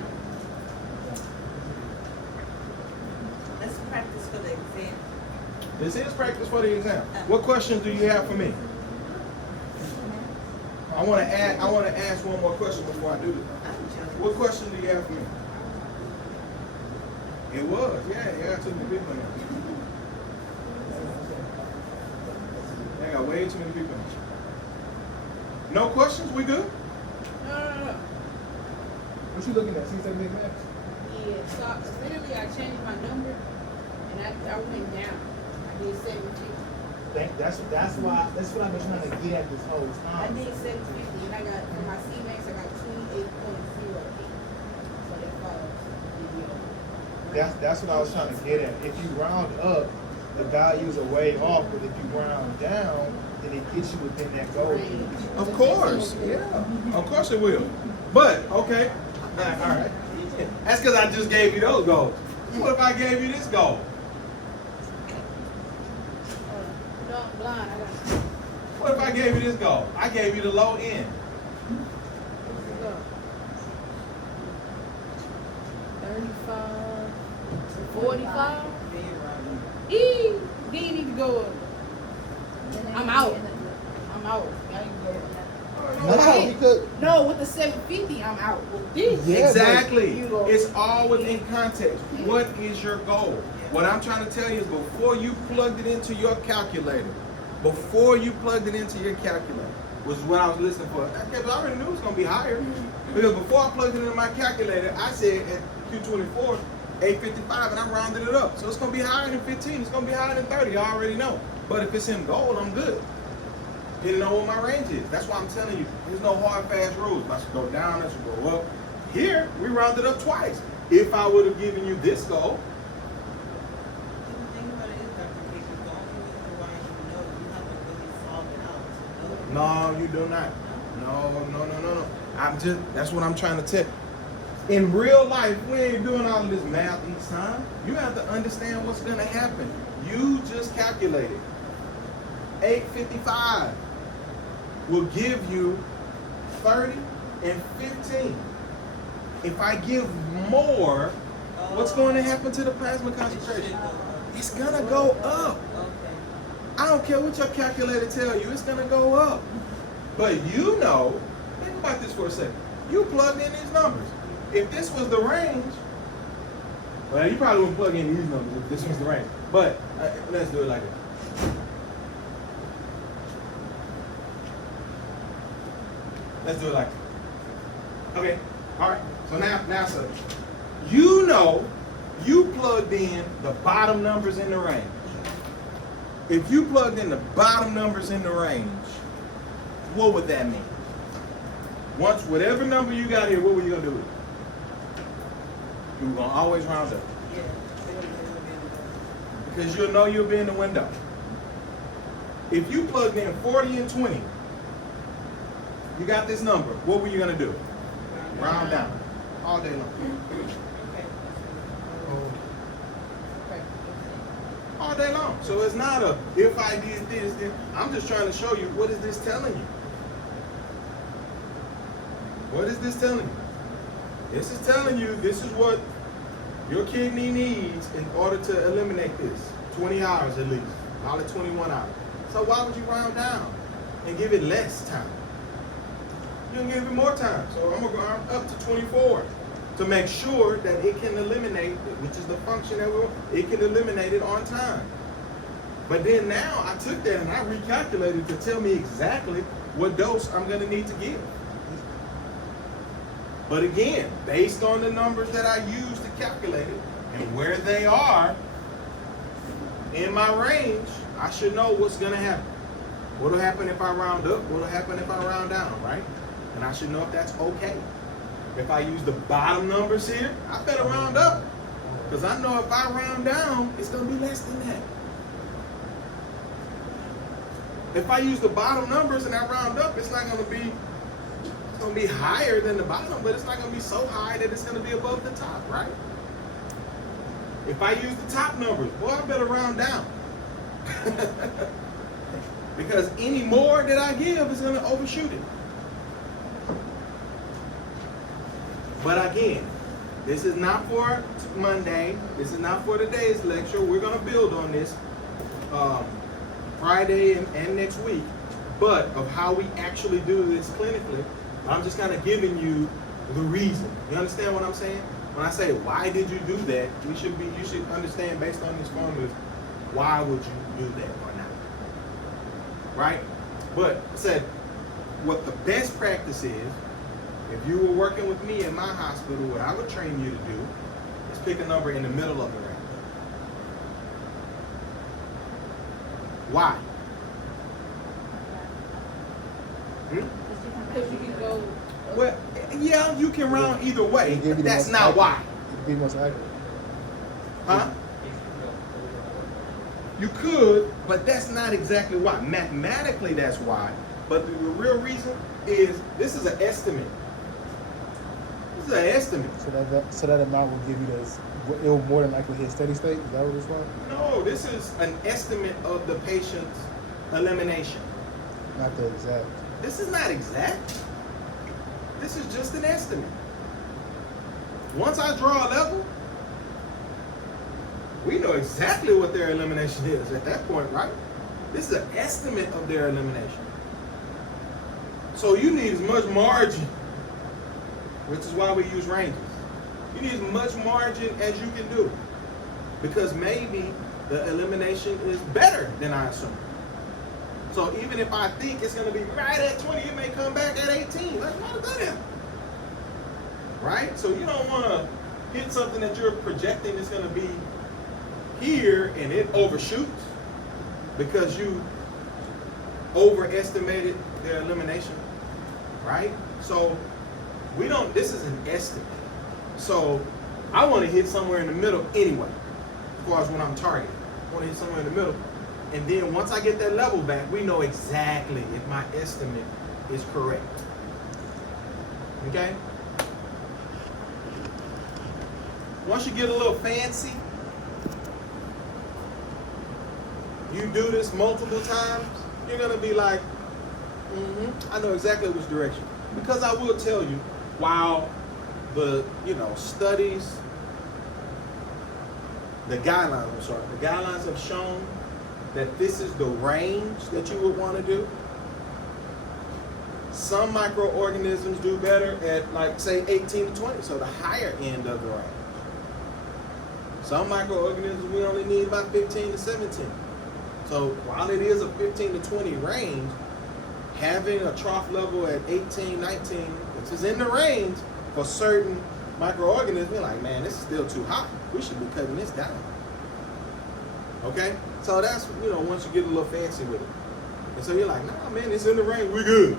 Let's practice for the exam. This is practice for the exam. What questions do you have for me? I want to ask one more question before I do this. What question do you have for me? It was, yeah, too many people in there. I got way too many people in there. No questions? We good? No. What you looking at? See something max? Yeah, so literally I changed my number and I went down. I did 17. That's what I've been trying to get at this whole I time. did 750 and I got, for my C-Max, I got 28.08. So that falls. That's what I was trying to get at. If you round up, the values are way off, but if you round down, then it gets you within that goal. Range. Of course, yeah. Of course it will. But, okay. All right. That's because I just gave you those goals. What if I gave you this goal? No, I'm blind. I got What if I gave you this goal? I gave you the low end. go. 35, 45. Eee, then you need to go up. I'm out. I'm out. Y'all need to go up. No, because No, with the 750, I'm out. With this, Yeah, Exactly. you go- It's all within context. What is your goal? What I'm trying to tell you is before you plugged it into your calculator, was what I was listening for. Because I already knew it was going to be higher. Because before I plugged it into my calculator, I said at Q24, 855, and I rounded it up. So it's going to be higher than 15. It's going to be higher than 30. I already know. But if it's in gold, I'm good. Didn't know what my range is. That's why I'm telling you, there's no hard, fast rules. I should go down, I should go up. Here, we rounded up twice. If I would have given you this goal, The thing about it is, Dr. Casey, the only reason why you have to really solve it out to know. no, you do not. No. That's what I'm trying to tell you. In real life, we ain't doing all of this math each time. You have to understand what's gonna happen. You just calculated. 855 will give you 30 and 15. If I give more, what's going to happen to the plasma concentration? It's gonna go up. Okay. I don't care what your calculator tell you, it's gonna go up. But you know, think about this for a second. You plugged in these numbers. If this was the range, well, you probably wouldn't plug in these numbers if this was the range. But let's do it like this. Let's do it like that. Okay, all right. So now, sir, you know you plugged in the bottom numbers in the range. If you plugged in the bottom numbers in the range, what would that mean? Once whatever number you got here, what were you gonna do with it? You were gonna always round up. Yeah. Because you'll know you'll be in the window. If you plugged in 40 and 20, you got this number, what were you gonna do? Round down. All day long. All day long. So it's not a, if I did this, then I'm just trying to show you, what is this telling you? What is this telling you? This is telling you this is what your kidney needs in order to eliminate this. 20 hours at least. Call it 21 hours. So why would you round down and give it less time? You can give it more time. So I'm gonna go up to 24 to make sure that it can eliminate, which is the function that we want, it can eliminate it on time. But then now I took that and I recalculated to tell me exactly what dose I'm gonna need to give. But again, based on the numbers that I used to calculate it and where they are in my range, I should know what's gonna happen. What'll happen if I round up? What'll happen if I round down, right? And I should know if that's okay. If I use the bottom numbers here, I better round up. Because I know if I round down, it's gonna be less than that. If I use the bottom numbers and I round up, it's not gonna be, it's gonna be higher than the bottom, but it's not gonna be so high that it's gonna be above the top, right? If I use the top numbers, boy, I better round down. Because any more that I give is gonna overshoot it. But again, this is not for Monday. This is not for today's lecture. We're gonna build on this Friday and next week. But of how we actually do this clinically, I'm just kind of giving you the reason. You understand what I'm saying? When I say, why did you do that? You should understand based on these formulas, why would you do that or not? Right? But I said, what the best practice is, if you were working with me in my hospital, what I would train you to do is pick a number in the middle of the range. Why? Because you can go. Well, yeah, you can round either way, It'll give but you the that's most not accurate. why. It'd be most accurate. Huh? You could, but that's not exactly why. Mathematically, that's why. But the real reason is this is an estimate. This is an estimate. So that amount will give you this. It will more than likely hit steady state. Is that what it's for? No, this is an estimate of the patient's elimination. Not the exact. This is not exact. This is just an estimate. Once I draw a level, we know exactly what their elimination is at that point, right? This is an estimate of their elimination. So you need as much margin, which is why we use ranges. You need as much margin as you can do, because maybe the elimination is better than I assume. So even if I think it's going to be right at 20, it may come back at 18. Like, what is that? Right? So you don't want to hit something that you're projecting is going to be here and it overshoots because you overestimated their elimination. Right? So we don't, this is an estimate. So I want to hit somewhere in the middle anyway, as far as when I'm targeting. I want to hit somewhere in the middle. And then once I get that level back, we know exactly if my estimate is correct. Okay? Once you get a little fancy, you do this multiple times, you're going to be like, I know exactly which direction. Because I will tell you, while the studies, the guidelines have shown that this is the range that you would want to do. Some microorganisms do better at, like, say 18 to 20, so the higher end of the range. Some microorganisms we only need about 15 to 17. So while it is a 15 to 20 range, having a trough level at 18, 19, which is in the range for certain microorganisms, we're like, man, this is still too hot. We should be cutting this down. Okay? So that's, once you get a little fancy with it. And so you're like, nah, man, it's in the range. We're good.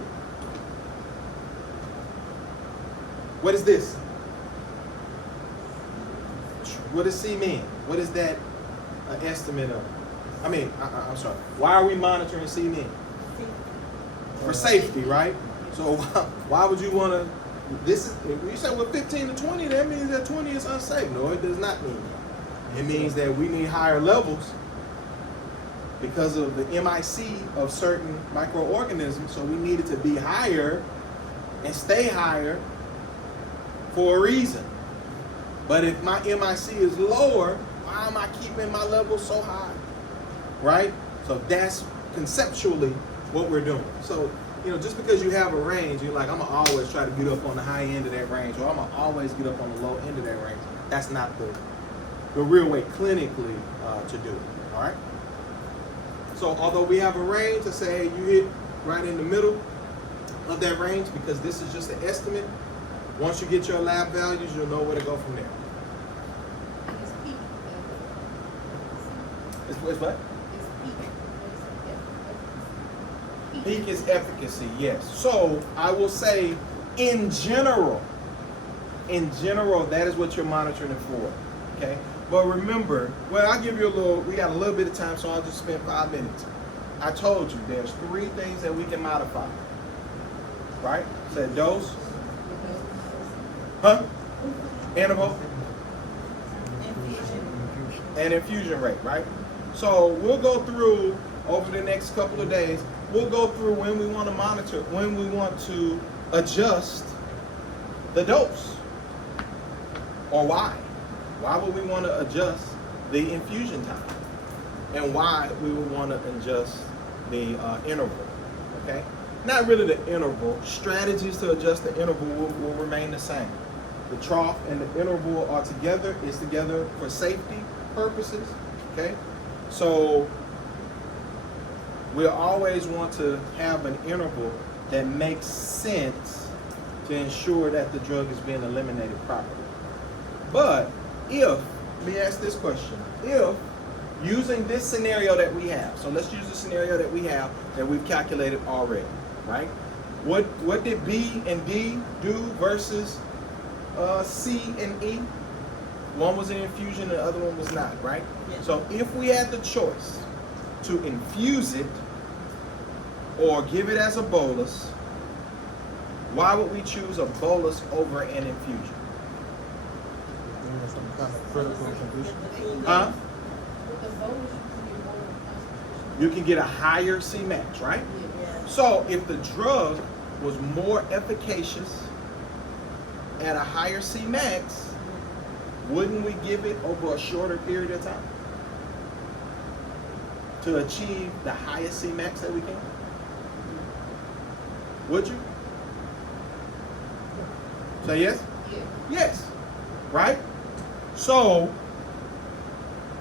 What is this? What does C mean? What is that estimate of? I'm sorry. Why are we monitoring C mean? For safety, right? So why would you want to? This is, if you say, well, 15 to 20, that means that 20 is unsafe. No, it does not mean that. It means that we need higher levels because of the MIC of certain microorganisms. So we need it to be higher and stay higher for a reason. But if my MIC is lower, why am I keeping my level so high? Right? So that's conceptually what we're doing. So, just because you have a range, you're like, I'm going to always try to get up on the high end of that range, or I'm going to always get up on the low end of that range. That's not the real way clinically to do it. All right? So although we have a range, let's say you hit right in the middle of that range, because this is just an estimate. Once you get your lab values, you'll know where to go from there. It's peak. It's what? It's peak. Peak is efficacy, yes. So I will say, in general, that is what you're monitoring it for. Okay? But remember, I'll give you we got a little bit of time, so I'll just spend 5 minutes. I told you there's 3 things that we can modify. Right? Said dose. Interval. And infusion rate, right? So we'll go through over the next couple of days, we'll go through when we want to monitor, when we want to adjust the dose. Or why. Why would we want to adjust the infusion time? And why we would want to adjust the interval, okay? Not really the interval. Strategies to adjust the interval will remain the same. The trough and the interval are together. It's together for safety purposes, okay? So we'll always want to have an interval that makes sense to ensure that the drug is being eliminated properly. But let me ask this question, if using this scenario that we have, so let's use the scenario that we have that we've calculated already, right? What did B and D do versus C and E? One was an infusion, and the other one was not, right? Yes. So if we had the choice to infuse it or give it as a bolus, why would we choose a bolus over an infusion? Doing some kind of critical condition. Huh? With the voters, you can get more concentration. You can get a higher Cmax, right? Yeah. So if the drug was more efficacious at a higher Cmax, wouldn't we give it over a shorter period of time to achieve the highest Cmax that we can? Would you? Say yes? Yeah. Yes. Right? So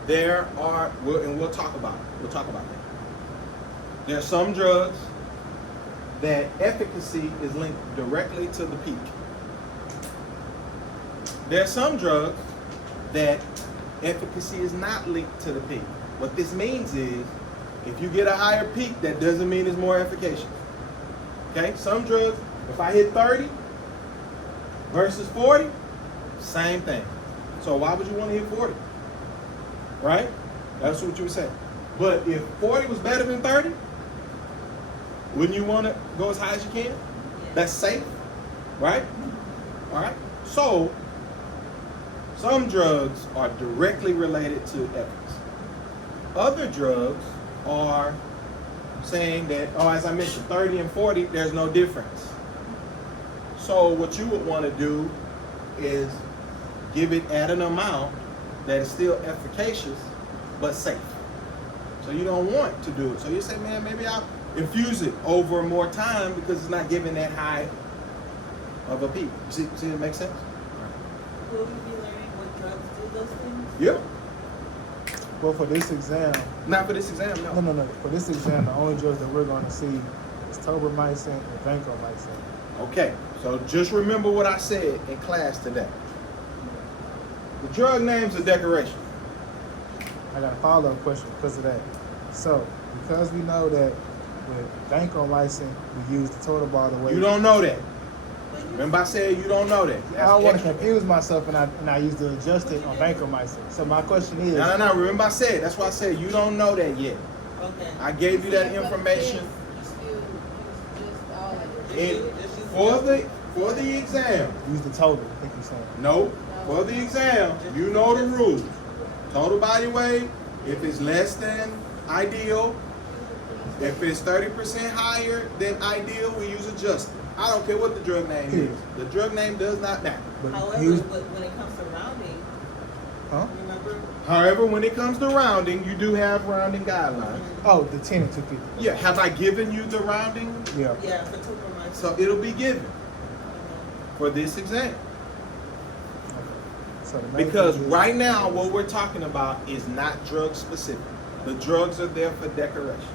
there are, and we'll talk about it. We'll talk about that. There are some drugs that efficacy is linked directly to the peak. There are some drugs that efficacy is not linked to the peak. What this means is, if you get a higher peak, that doesn't mean it's more efficacious. Okay? Some drugs, if I hit 30 versus 40, same thing. So why would you want to hit 40? Right? That's what you would say. But if 40 was better than 30, wouldn't you want to go as high as you can? That's safe, right? All right. So some drugs are directly related to efficacy. Other drugs are saying that, oh, as I mentioned, 30 and 40, there's no difference. So what you would want to do is give it at an amount that is still efficacious but safe. So you don't want to do it. So you say, man, maybe I'll infuse it over more time because it's not giving that high of a peak. You see it makes sense? Will we be learning what drugs do those things? Yeah. Well, for this exam, Not for this exam, no. no. For this exam, the only drugs that we're going to see is tobramycin and vancomycin. Okay, so just remember what I said in class today. The drug names are decoration. I got a follow-up question because of that. So, because we know that with vancomycin, we use the total bar the way. You don't know that. Remember I said you don't know that. I don't want to extra. confuse myself, and I use the adjusted on vancomycin. So my question is, No. Remember I said, that's why I said you don't know that yet. Okay. I gave you that Yeah, but information. You still use just all of it. In, for the exam. use the total. I think you're saying. No, for the exam, you know the rules. Total body weight, if it's less than ideal, if it's 30% higher than ideal, we use adjusted. I don't care what the drug name is. The drug name does not matter. But However, use, when it comes to rounding, huh? remember? However, when it comes to rounding, you do have rounding guidelines. Oh, the 10 and 250. Yeah, have I given you the rounding? Yeah. Yeah, for tobramycin. So it'll be given for this exam. So the main Because thing is- right now, what we're talking about is not drug specific. The drugs are there for decoration.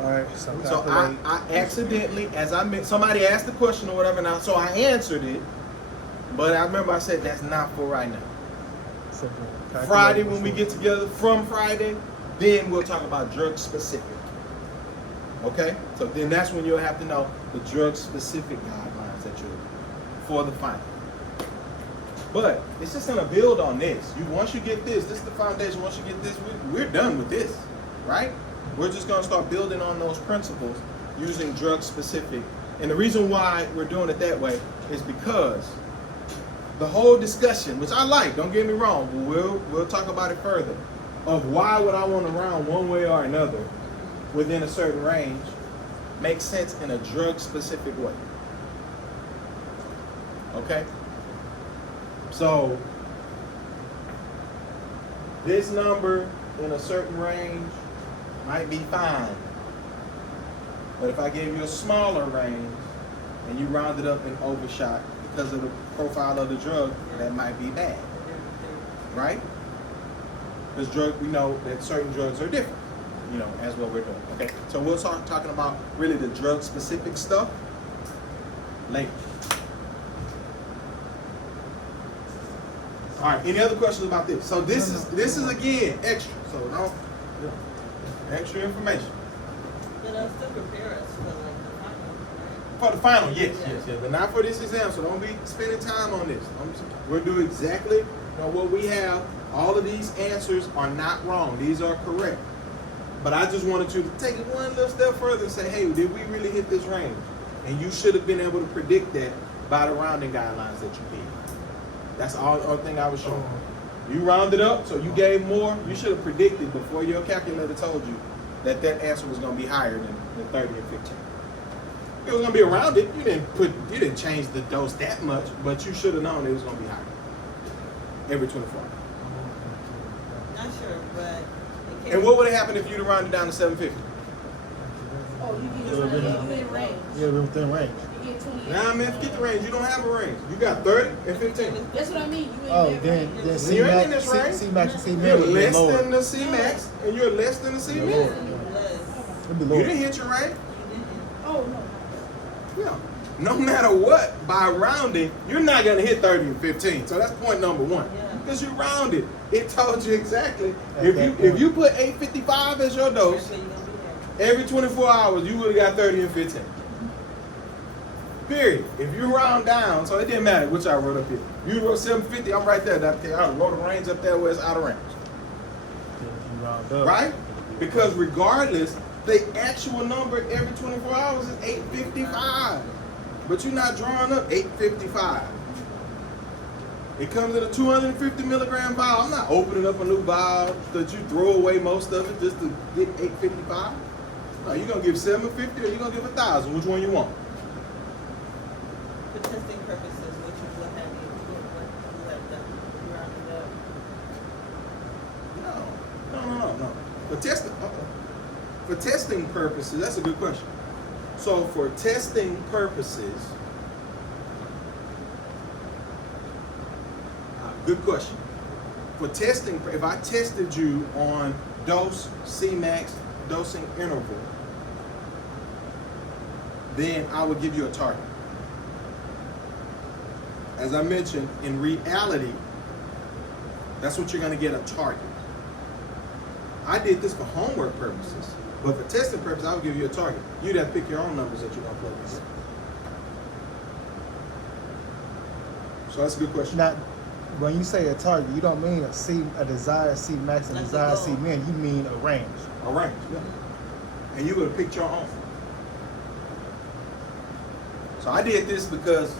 All right. So So calculate. I accidentally, as I meant, somebody asked the question or whatever, now so I answered it, but I remember I said that's not for right now. so calculate Friday when we before- get together from Friday, then we'll talk about drug specific. Okay? So then that's when you'll have to know the drug specific guidelines that you're for the final. But it's just gonna build on this. Once you get this is the foundation. Once you get this, we're done with this, right? We're just gonna start building on those principles using drug specific. And the reason why we're doing it that way is because the whole discussion, which I like, don't get me wrong, but we'll talk about it further, of why would I want to round one way or another within a certain range makes sense in a drug specific way. Okay? So this number in a certain range might be fine. But if I gave you a smaller range and you rounded up and overshot because of the profile of the drug, that might be bad. Right? Because we know that certain drugs are different, as what we're doing. Okay, so we'll start talking about really the drug specific stuff later. All right, any other questions about this? So this is again extra. So no, extra information. But it'll still prepare us for like the final, right? For the final, yes, but not for this exam. So don't be spending time on this. We'll do exactly what we have. All of these answers are not wrong. These are correct. But I just wanted you to take it one little step further and say, hey, did we really hit this range? And you should have been able to predict that by the rounding guidelines that you did. That's all thing I was showing. You rounded up, so you gave more. You should have predicted before your calculator told you that answer was going to be higher than 30 and 15. It was going to be around it. You didn't change the dose that much, but you should have known it was going to be higher every 24 hours. Not sure, but. And what would have happened if you'd have rounded down to 750? Oh, you get within range. Yeah, we're within range. You get 28. Nah, man, forget the range. You don't have a range. You got 30 and 15. That's what I mean. You ain't Oh, that then range. then You ain't in C-Max, this range. C-Max and C-Min You're would be less lower. than the C-Max, and you're less than the C-Min. It'd be You lower. didn't hit your range. Oh, no. Yeah. No matter what, by rounding, you're not going to hit 30 and 15. So that's point number one. Yeah. Because you rounded. It told you exactly. At If that you point. if you put 855 as your dose, That's where you're gonna be at. every 24 hours, you would have got 30 and 15. Period. If you round down, so it didn't matter which I wrote up here. You wrote 750, I'm right there. I wrote a range up there where it's out of range. You round up. Right? Because regardless, the actual number every 24 hours is 855. But you're not drawing up 855. It comes in a 250 milligram vial. I'm not opening up a new vial that you throw away most of it just to get 855. No, you're going to give 750 or you're going to give 1,000. Which one you want? For testing purposes, what you would have done, you rounded up. No. For testing purposes, that's a good question. So for testing purposes, good question. For testing, if I tested you on dose, C-max, dosing interval, then I would give you a target. As I mentioned, in reality, that's what you're going to get, a target. I did this for homework purposes, but for testing purposes, I would give you a target. You'd have to pick your own numbers that you're going to plug in. So that's a good question. Now, when you say a target, you don't mean a desired C-Max and Like desired the goal. C-Min. You mean a range. A range, yeah. And you would have picked your own. So I did this because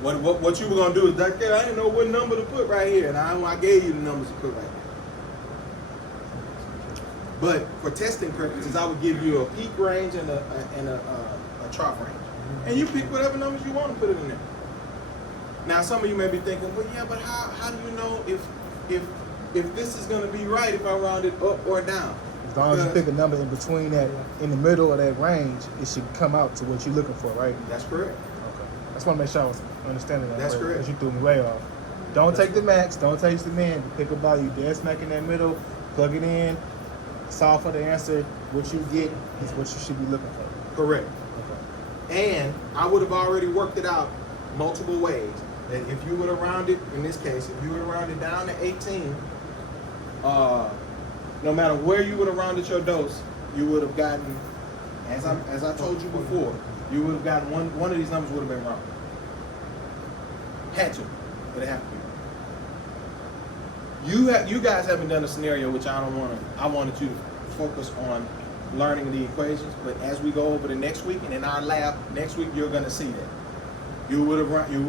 what you were gonna do is like, I didn't know what number to put right here, and I gave you the numbers to put right there. But for testing purposes, I would give you a peak range and a trough range, and you pick whatever numbers you want to put it in there. Now, some of you may be thinking, well, yeah, but how do you know if this is gonna be right if I round it up or down? As long as you pick a number in between that, in the middle of that range, it should come out to what you're looking for, right? That's correct. Okay. I just want to make sure I was understanding that. That's right, correct. because you threw me way off. Don't take the max. Don't take the min. Pick a value dead smack in that middle. Plug it in. Solve for the answer. What you get is what you should be looking for. Correct. Okay. And I would have already worked it out multiple ways. That if you would have rounded, in this case, if you would have rounded down to 18, no matter where you would have rounded your dose, you would have gotten, as I told you before, you would have gotten one of these numbers would have been wrong. Had to, but it had to be. You guys haven't done a scenario which I wanted you to focus on learning the equations, but as we go over the next week and in our lab next week, you're going to see that. You would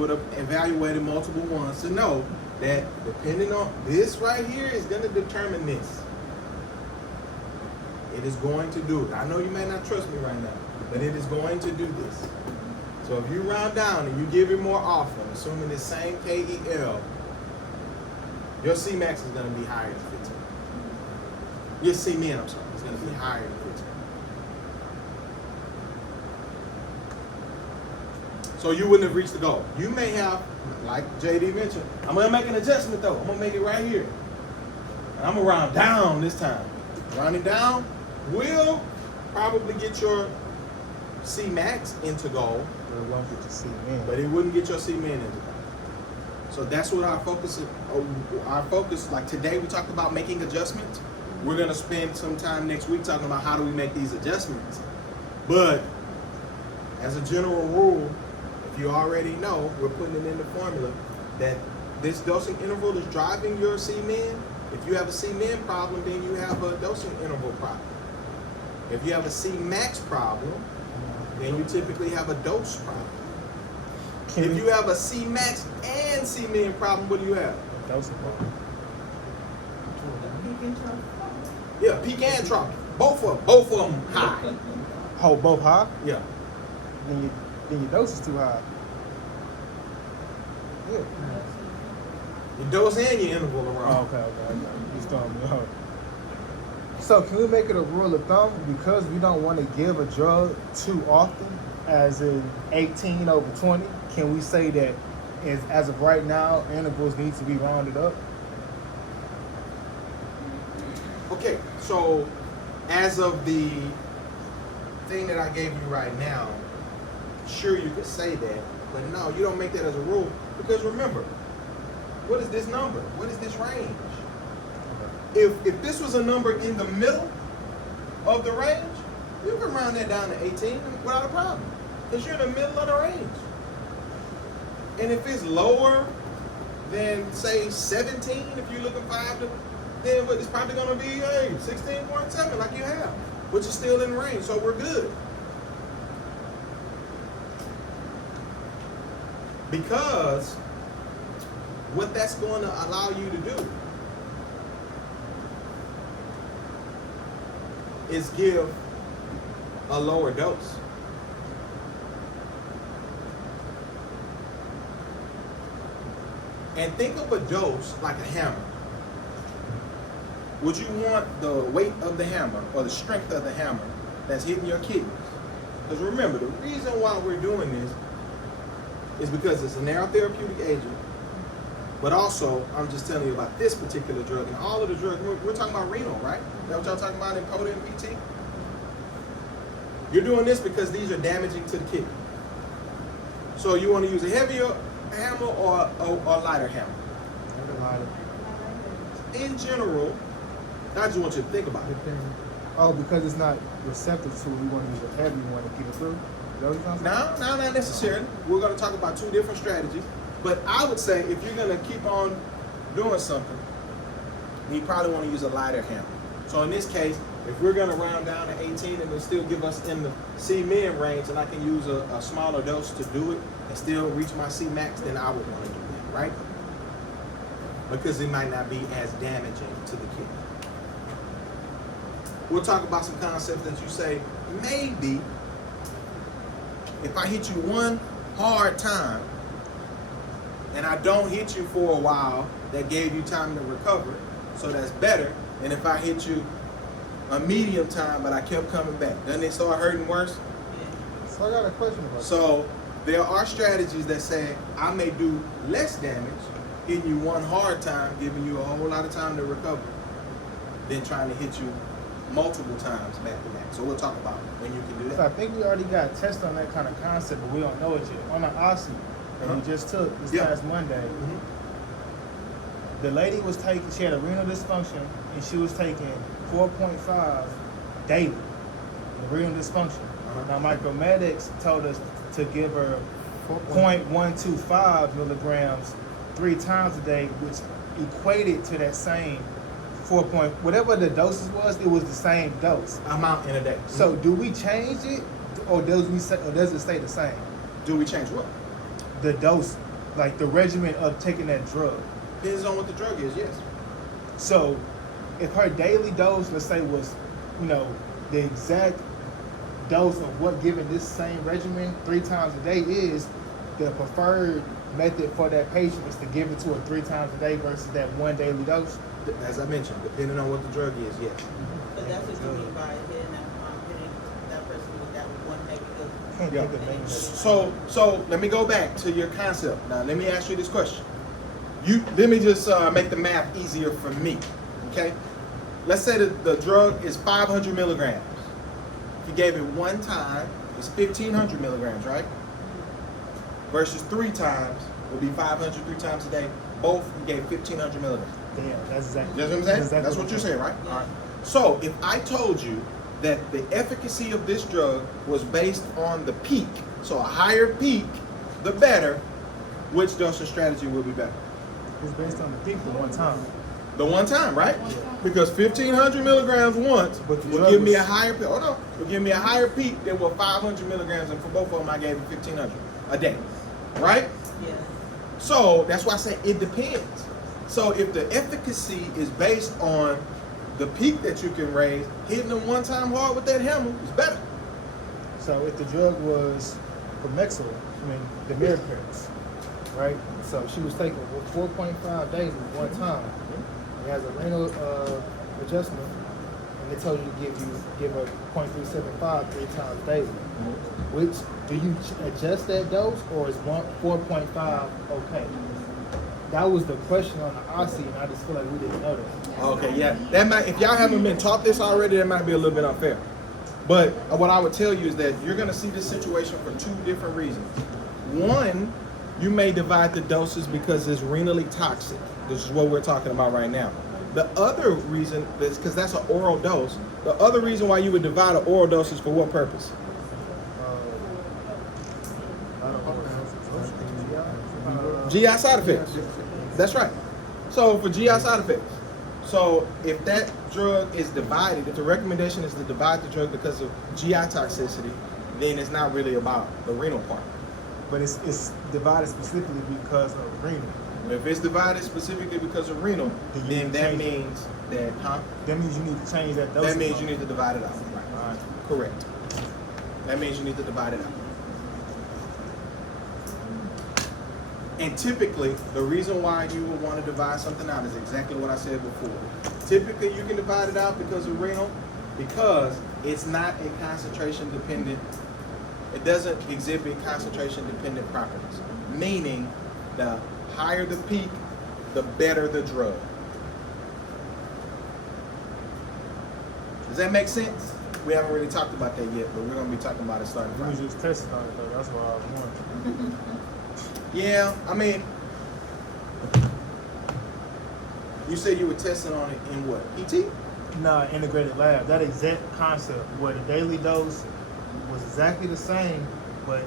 have evaluated multiple ones to know that depending on this right here is going to determine this. It is going to do it. I know you may not trust me right now, but it is going to do this. So if you round down and you give it more often, assuming the same KEL, your C-max is going to be higher than 15. Your C-min, I'm sorry, is going to be higher than 15. So you wouldn't have reached the goal. You may have, like JD mentioned, I'm going to make an adjustment though. I'm going to make it right here. And I'm going to round down this time. Rounding down will probably get your C-max into goal, But it won't get your C-Min. but it wouldn't get your C-min into goal. So that's what our focus is. Our focus, like today we talked about making adjustments. We're going to spend some time next week talking about how do we make these adjustments. But as a general rule, if you already know, we're putting it in the formula that this dosing interval is driving your C-min. If you have a C-min problem, then you have a dosing interval problem. If you have a C-max problem, then you typically have a dose problem. Can If we- you have a C-max and C-min problem, what do you have? Dosing problem. Peak and trough. Yeah, peak and trough. Both of them high. Hold both high, Yeah. then your dose is too high. Yeah. Your dose and your interval are Oh, wrong. okay. You throwing me off. So can we make it a rule of thumb because we don't want to give a drug too often, as in 18 over 20? Can we say that as of right now, intervals need to be rounded up? Okay, so as of the thing that I gave you right now, sure you could say that, but no, you don't make that as a rule because remember, what is this number? What is this range? If this was a number in the middle of the range, you can round that down to 18 without a problem because you're in the middle of the range. And if it's lower than say 17, if you're looking 5 to, then what, it's probably going to be 16.7 like you have, which is still in range, so we're good. Because what that's going to allow you to do is give a lower dose. And think of a dose like a hammer. Would you want the weight of the hammer or the strength of the hammer that's hitting your kidneys? Because remember, the reason why we're doing this is because it's a narrow therapeutic agent, but also I'm just telling you about this particular drug and all of the drugs. We're talking about renal, right? Is that what y'all talking about in POTA and PT? You're doing this because these are damaging to the kidney. So you want to use a heavier hammer or a lighter hammer? In general, I just want you to think about it. Oh, because it's not receptive to it, we want to use a heavy one to get it through? Is that what you're talking about? No, not necessarily. We're going to talk about two different strategies. But I would say if you're going to keep on doing something, you probably want to use a lighter hammer. So in this case, if we're going to round down to 18 and then still give us in the C-min range and I can use a smaller dose to do it and still reach my C-max, then I would want to do that, right? Because it might not be as damaging to the kidney. We'll talk about some concepts that you say, maybe if I hit you one hard time and I don't hit you for a while, that gave you time to recover, so that's better than if I hit you a medium time but I kept coming back. Doesn't it start hurting worse? So I got a question about that. So there are strategies that say I may do less damage hitting you one hard time, giving you a whole lot of time to recover, than trying to hit you multiple times back to back. So we'll talk about when you can do So I that. think we already got tested on that kind of concept, but we don't know it yet. On an OSCE that Uh-huh. we just took this Yeah. past Monday, Mhm. the lady was taking, she had a renal dysfunction, and she was taking 4.5 daily. The renal dysfunction. Uh-huh. Now, Micromedics told us to give her 0.125 milligrams 3 times a day, which equated to that same 4 point, whatever the doses was, it was the same dose. Amount in a day. So do we change it, or does it stay the same? do we change what? The dose, like the regimen of taking that drug. Depends on what the drug is, yes. So if her daily dose, let's say, was, the exact dose of what given this same regimen 3 times a day is, the preferred method for that patient is to give it to her 3 times a day versus that one daily dose. As I mentioned, depending on what the drug is, yes. But that's what you mean by hitting that person with that one heavy dose. Can't Yeah. think of the name of it. So let me go back to your concept. Now let me ask you this question. Let me just make the math easier for me. Okay? Let's say that the drug is 500 milligrams. If you gave it one time, it's 1,500 milligrams, right? Versus 3 times would be 500 3 times a day. Both you gave 1,500 milligrams. Yeah, that's exactly. You know what I'm saying? exactly That's what you're saying, right? Yeah. All right. So if I told you that the efficacy of this drug was based on the peak So a higher peak, the better. Which dosing strategy will be better? It's based on the peak the one time. The one time, right? Because 1,500 milligrams once But the will drug give me was- a higher peak. Hold on, will give me a higher peak than what 500 milligrams, and for both of them I gave them 1,500 a day, right? Yeah. So that's why I say it depends. So if the efficacy is based on the peak that you can raise, hitting them one time hard with that hammer is better. So if the drug was Promexil, the Mirapirx, right? So she was taking 4.5 days at one time. It has a renal adjustment, and they told you to give her 0.375 3 times daily. Which do you adjust that dose, or is 4.5 okay? That was the question on the Aussie, and I just feel like we didn't know that. Okay, yeah. That might, if y'all haven't been taught this already, that might be a little bit unfair. But what I would tell you is that you're gonna see this situation for two different reasons. One, you may divide the doses because it's renally toxic. This is what we're talking about right now. The other reason is because that's an oral dose. The other reason why you would divide an oral dose is for what purpose? I don't know. GI side effects. That's right. So for GI side effects. So if that drug is divided, if the recommendation is to divide the drug because of GI toxicity, then it's not really about the renal part. But it's divided specifically because of renal. If it's divided specifically because of renal, then that means that, That means you need to change that dose. That means you need to divide it out. Right. Alright. Correct. That means you need to divide it out. And typically, the reason why you would want to divide something out is exactly what I said before. Typically, you can divide it out because of renal, because it's not a concentration dependent, it doesn't exhibit concentration dependent properties. Meaning, the higher the peak, the better the drug. Does that make sense? We haven't really talked about that yet, but we're going to be talking about it starting We was Friday. just testing on it though. That's why I was wondering. Yeah, I mean, you said you were testing on it in what? ET? Nah, integrated lab. That exact concept where the daily dose was exactly the same, but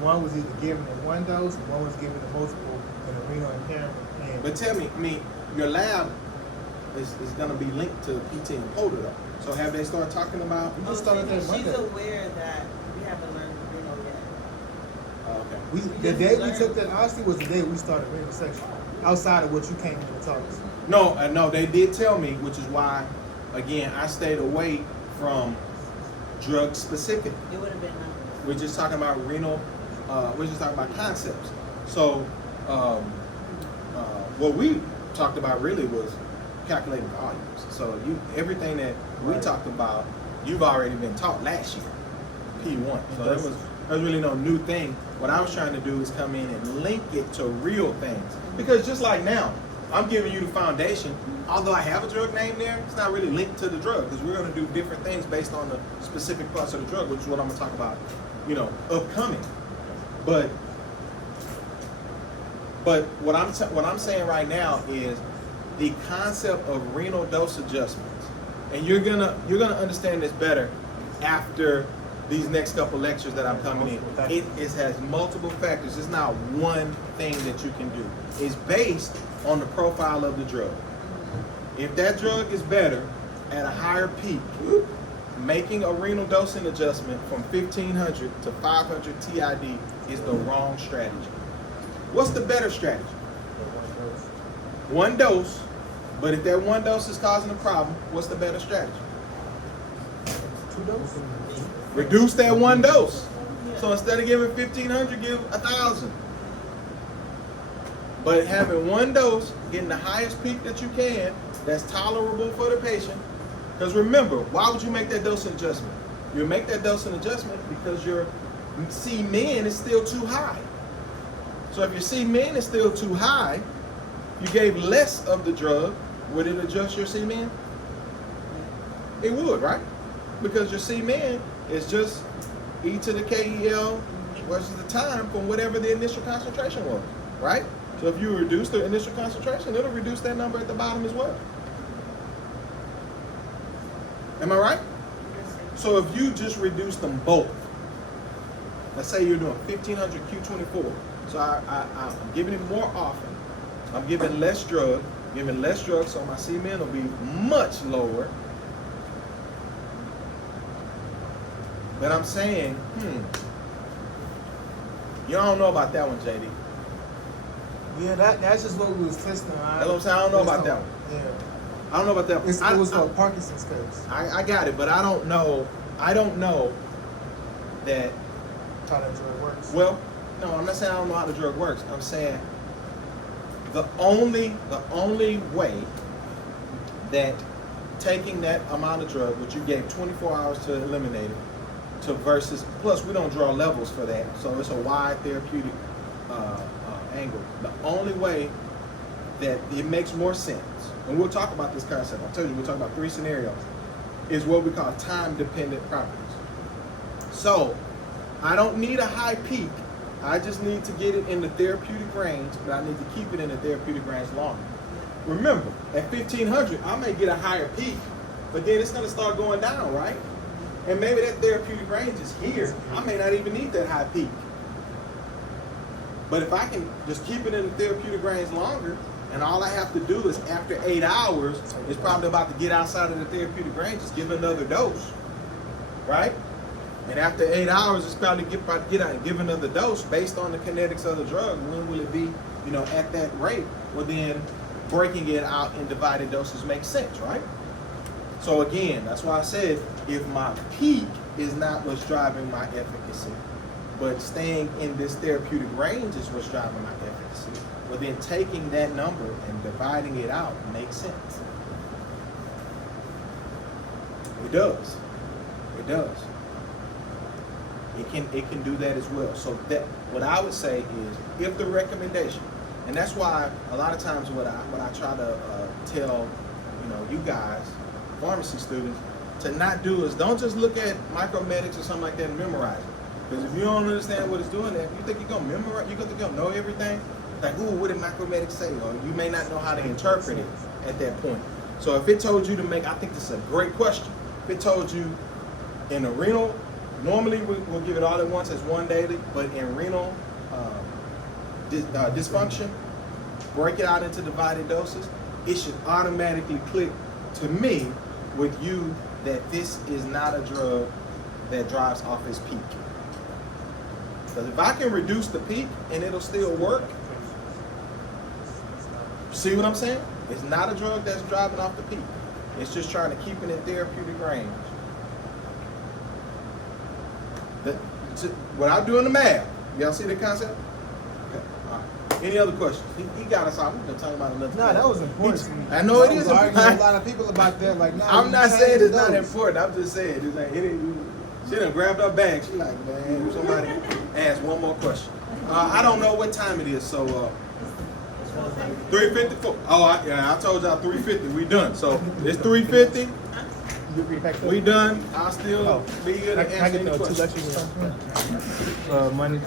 one was either given in one dose, and one was given in multiple, and a renal impairment. And But tell me, I mean, your lab is going to be linked to PT and POTA though. So have they started talking about? we just started that She's Monday. aware that we haven't learned renal yet. Oh, okay. The day we took that Aussie was the day we started renal section. Outside of what you came in and taught us. No, they did tell me, which is why, again, I stayed away from drug specific. It would have been numbers. We're just talking about renal, we're just talking about concepts. So, what we talked about really was calculating volumes. So everything that we Right. talked about, you've already been taught last year, P1. So there was really no new thing. What I was trying to do is come in and link it to real things. Because just like now, I'm giving you the foundation. Although I have a drug name there, it's not really linked to the drug because we're going to do different things based on the specific parts of the drug, which is what I'm going to talk about, upcoming. But what I'm saying right now is the concept of renal dose adjustments, and you're gonna understand this better after these next couple lectures that I'm coming in. It has multiple factors. It's not one thing that you can do. It's based on the profile of the drug. If that drug is better at a higher peak, making a renal dosing adjustment from 1,500 to 500 TID is the wrong strategy. What's the better strategy? One dose, but if that one dose is causing a problem, what's the better strategy? 2 doses. Reduce that one dose. So instead of giving 1,500, give 1,000. But having one dose, getting the highest peak that you can, that's tolerable for the patient. Because remember, why would you make that dosing adjustment? You make that dosing adjustment because your C-min is still too high. So if your C-min is still too high, you gave less of the drug, would it adjust your C-min? It would, right? Because your C-min is just E to the KEL versus the time from whatever the initial concentration was, right? So if you reduce the initial concentration, it'll reduce that number at the bottom as well. Am I right? So if you just reduce them both, Let's say you're doing 1500 Q24. So I'm giving it more often. I'm giving less drug, so my Cmin will be much lower. But I'm saying, you don't know about that one, JD. Yeah, that's just what we was testing on. That's what I'm saying. I don't know about that one. Yeah. I don't know about that one. It was for Parkinson's case. I got it, but I don't know that. How that drug works. Well, no, I'm not saying I don't know how the drug works. I'm saying the only way that taking that amount of drug, which you gave 24 hours to eliminate it, to versus, plus we don't draw levels for that, so it's a wide therapeutic angle. The only way that it makes more sense, and we'll talk about this concept, I told you we'll talk about 3 scenarios, is what we call time-dependent properties. So, I don't need a high peak, I just need to get it in the therapeutic range, but I need to keep it in the therapeutic range longer. Remember, at 1500, I may get a higher peak, but then it's gonna start going down, right? And maybe that therapeutic range is here. I may not even need that high peak. But if I can just keep it in the therapeutic range longer, and all I have to do is after 8 hours, it's probably about to get outside of the therapeutic range, just give another dose, right? And after 8 hours, it's probably about to get out and give another dose based on the kinetics of the drug. When will it be, at that rate? Well, then breaking it out in divided doses makes sense, right? So again, that's why I said, if my peak is not what's driving my efficacy, but staying in this therapeutic range is what's driving my efficacy, well then taking that number and dividing it out makes sense. It does. It does. It can do that as well. So that what I would say is, if the recommendation, and that's why a lot of times what I try to tell you guys, pharmacy students, to not do is don't just look at micromedics or something like that and memorize it. Because if you don't understand what it's doing, you think you're gonna memorize, you're gonna know everything. Like, ooh, what did micromedics say? Or you may not know how to interpret it at that point. So if it told you to make, I think this is a great question. If it told you in a renal, normally we'll give it all at once as one daily, but in renal dysfunction, break it out into divided doses, it should automatically click to me with you that this is not a drug that drives off its peak. Because if I can reduce the peak and it'll still work, see what I'm saying? It's not a drug that's driving off the peak. It's just trying to keep it in therapeutic range. Without doing the math, y'all see the concept? Okay, all right. Any other questions? He got us off. We've been talking about another. No, that was important. I know it is. I was arguing with a lot of people about that. Like, nah, I'm not saying it's not important. I'm just saying it's like she done grabbed her bag. She like, man, somebody ask one more question. I don't know what time it is, so 3:54. Oh, I told y'all 3:50. We done. So it's 3:50. We done. I'll still be here to answer any questions. Money.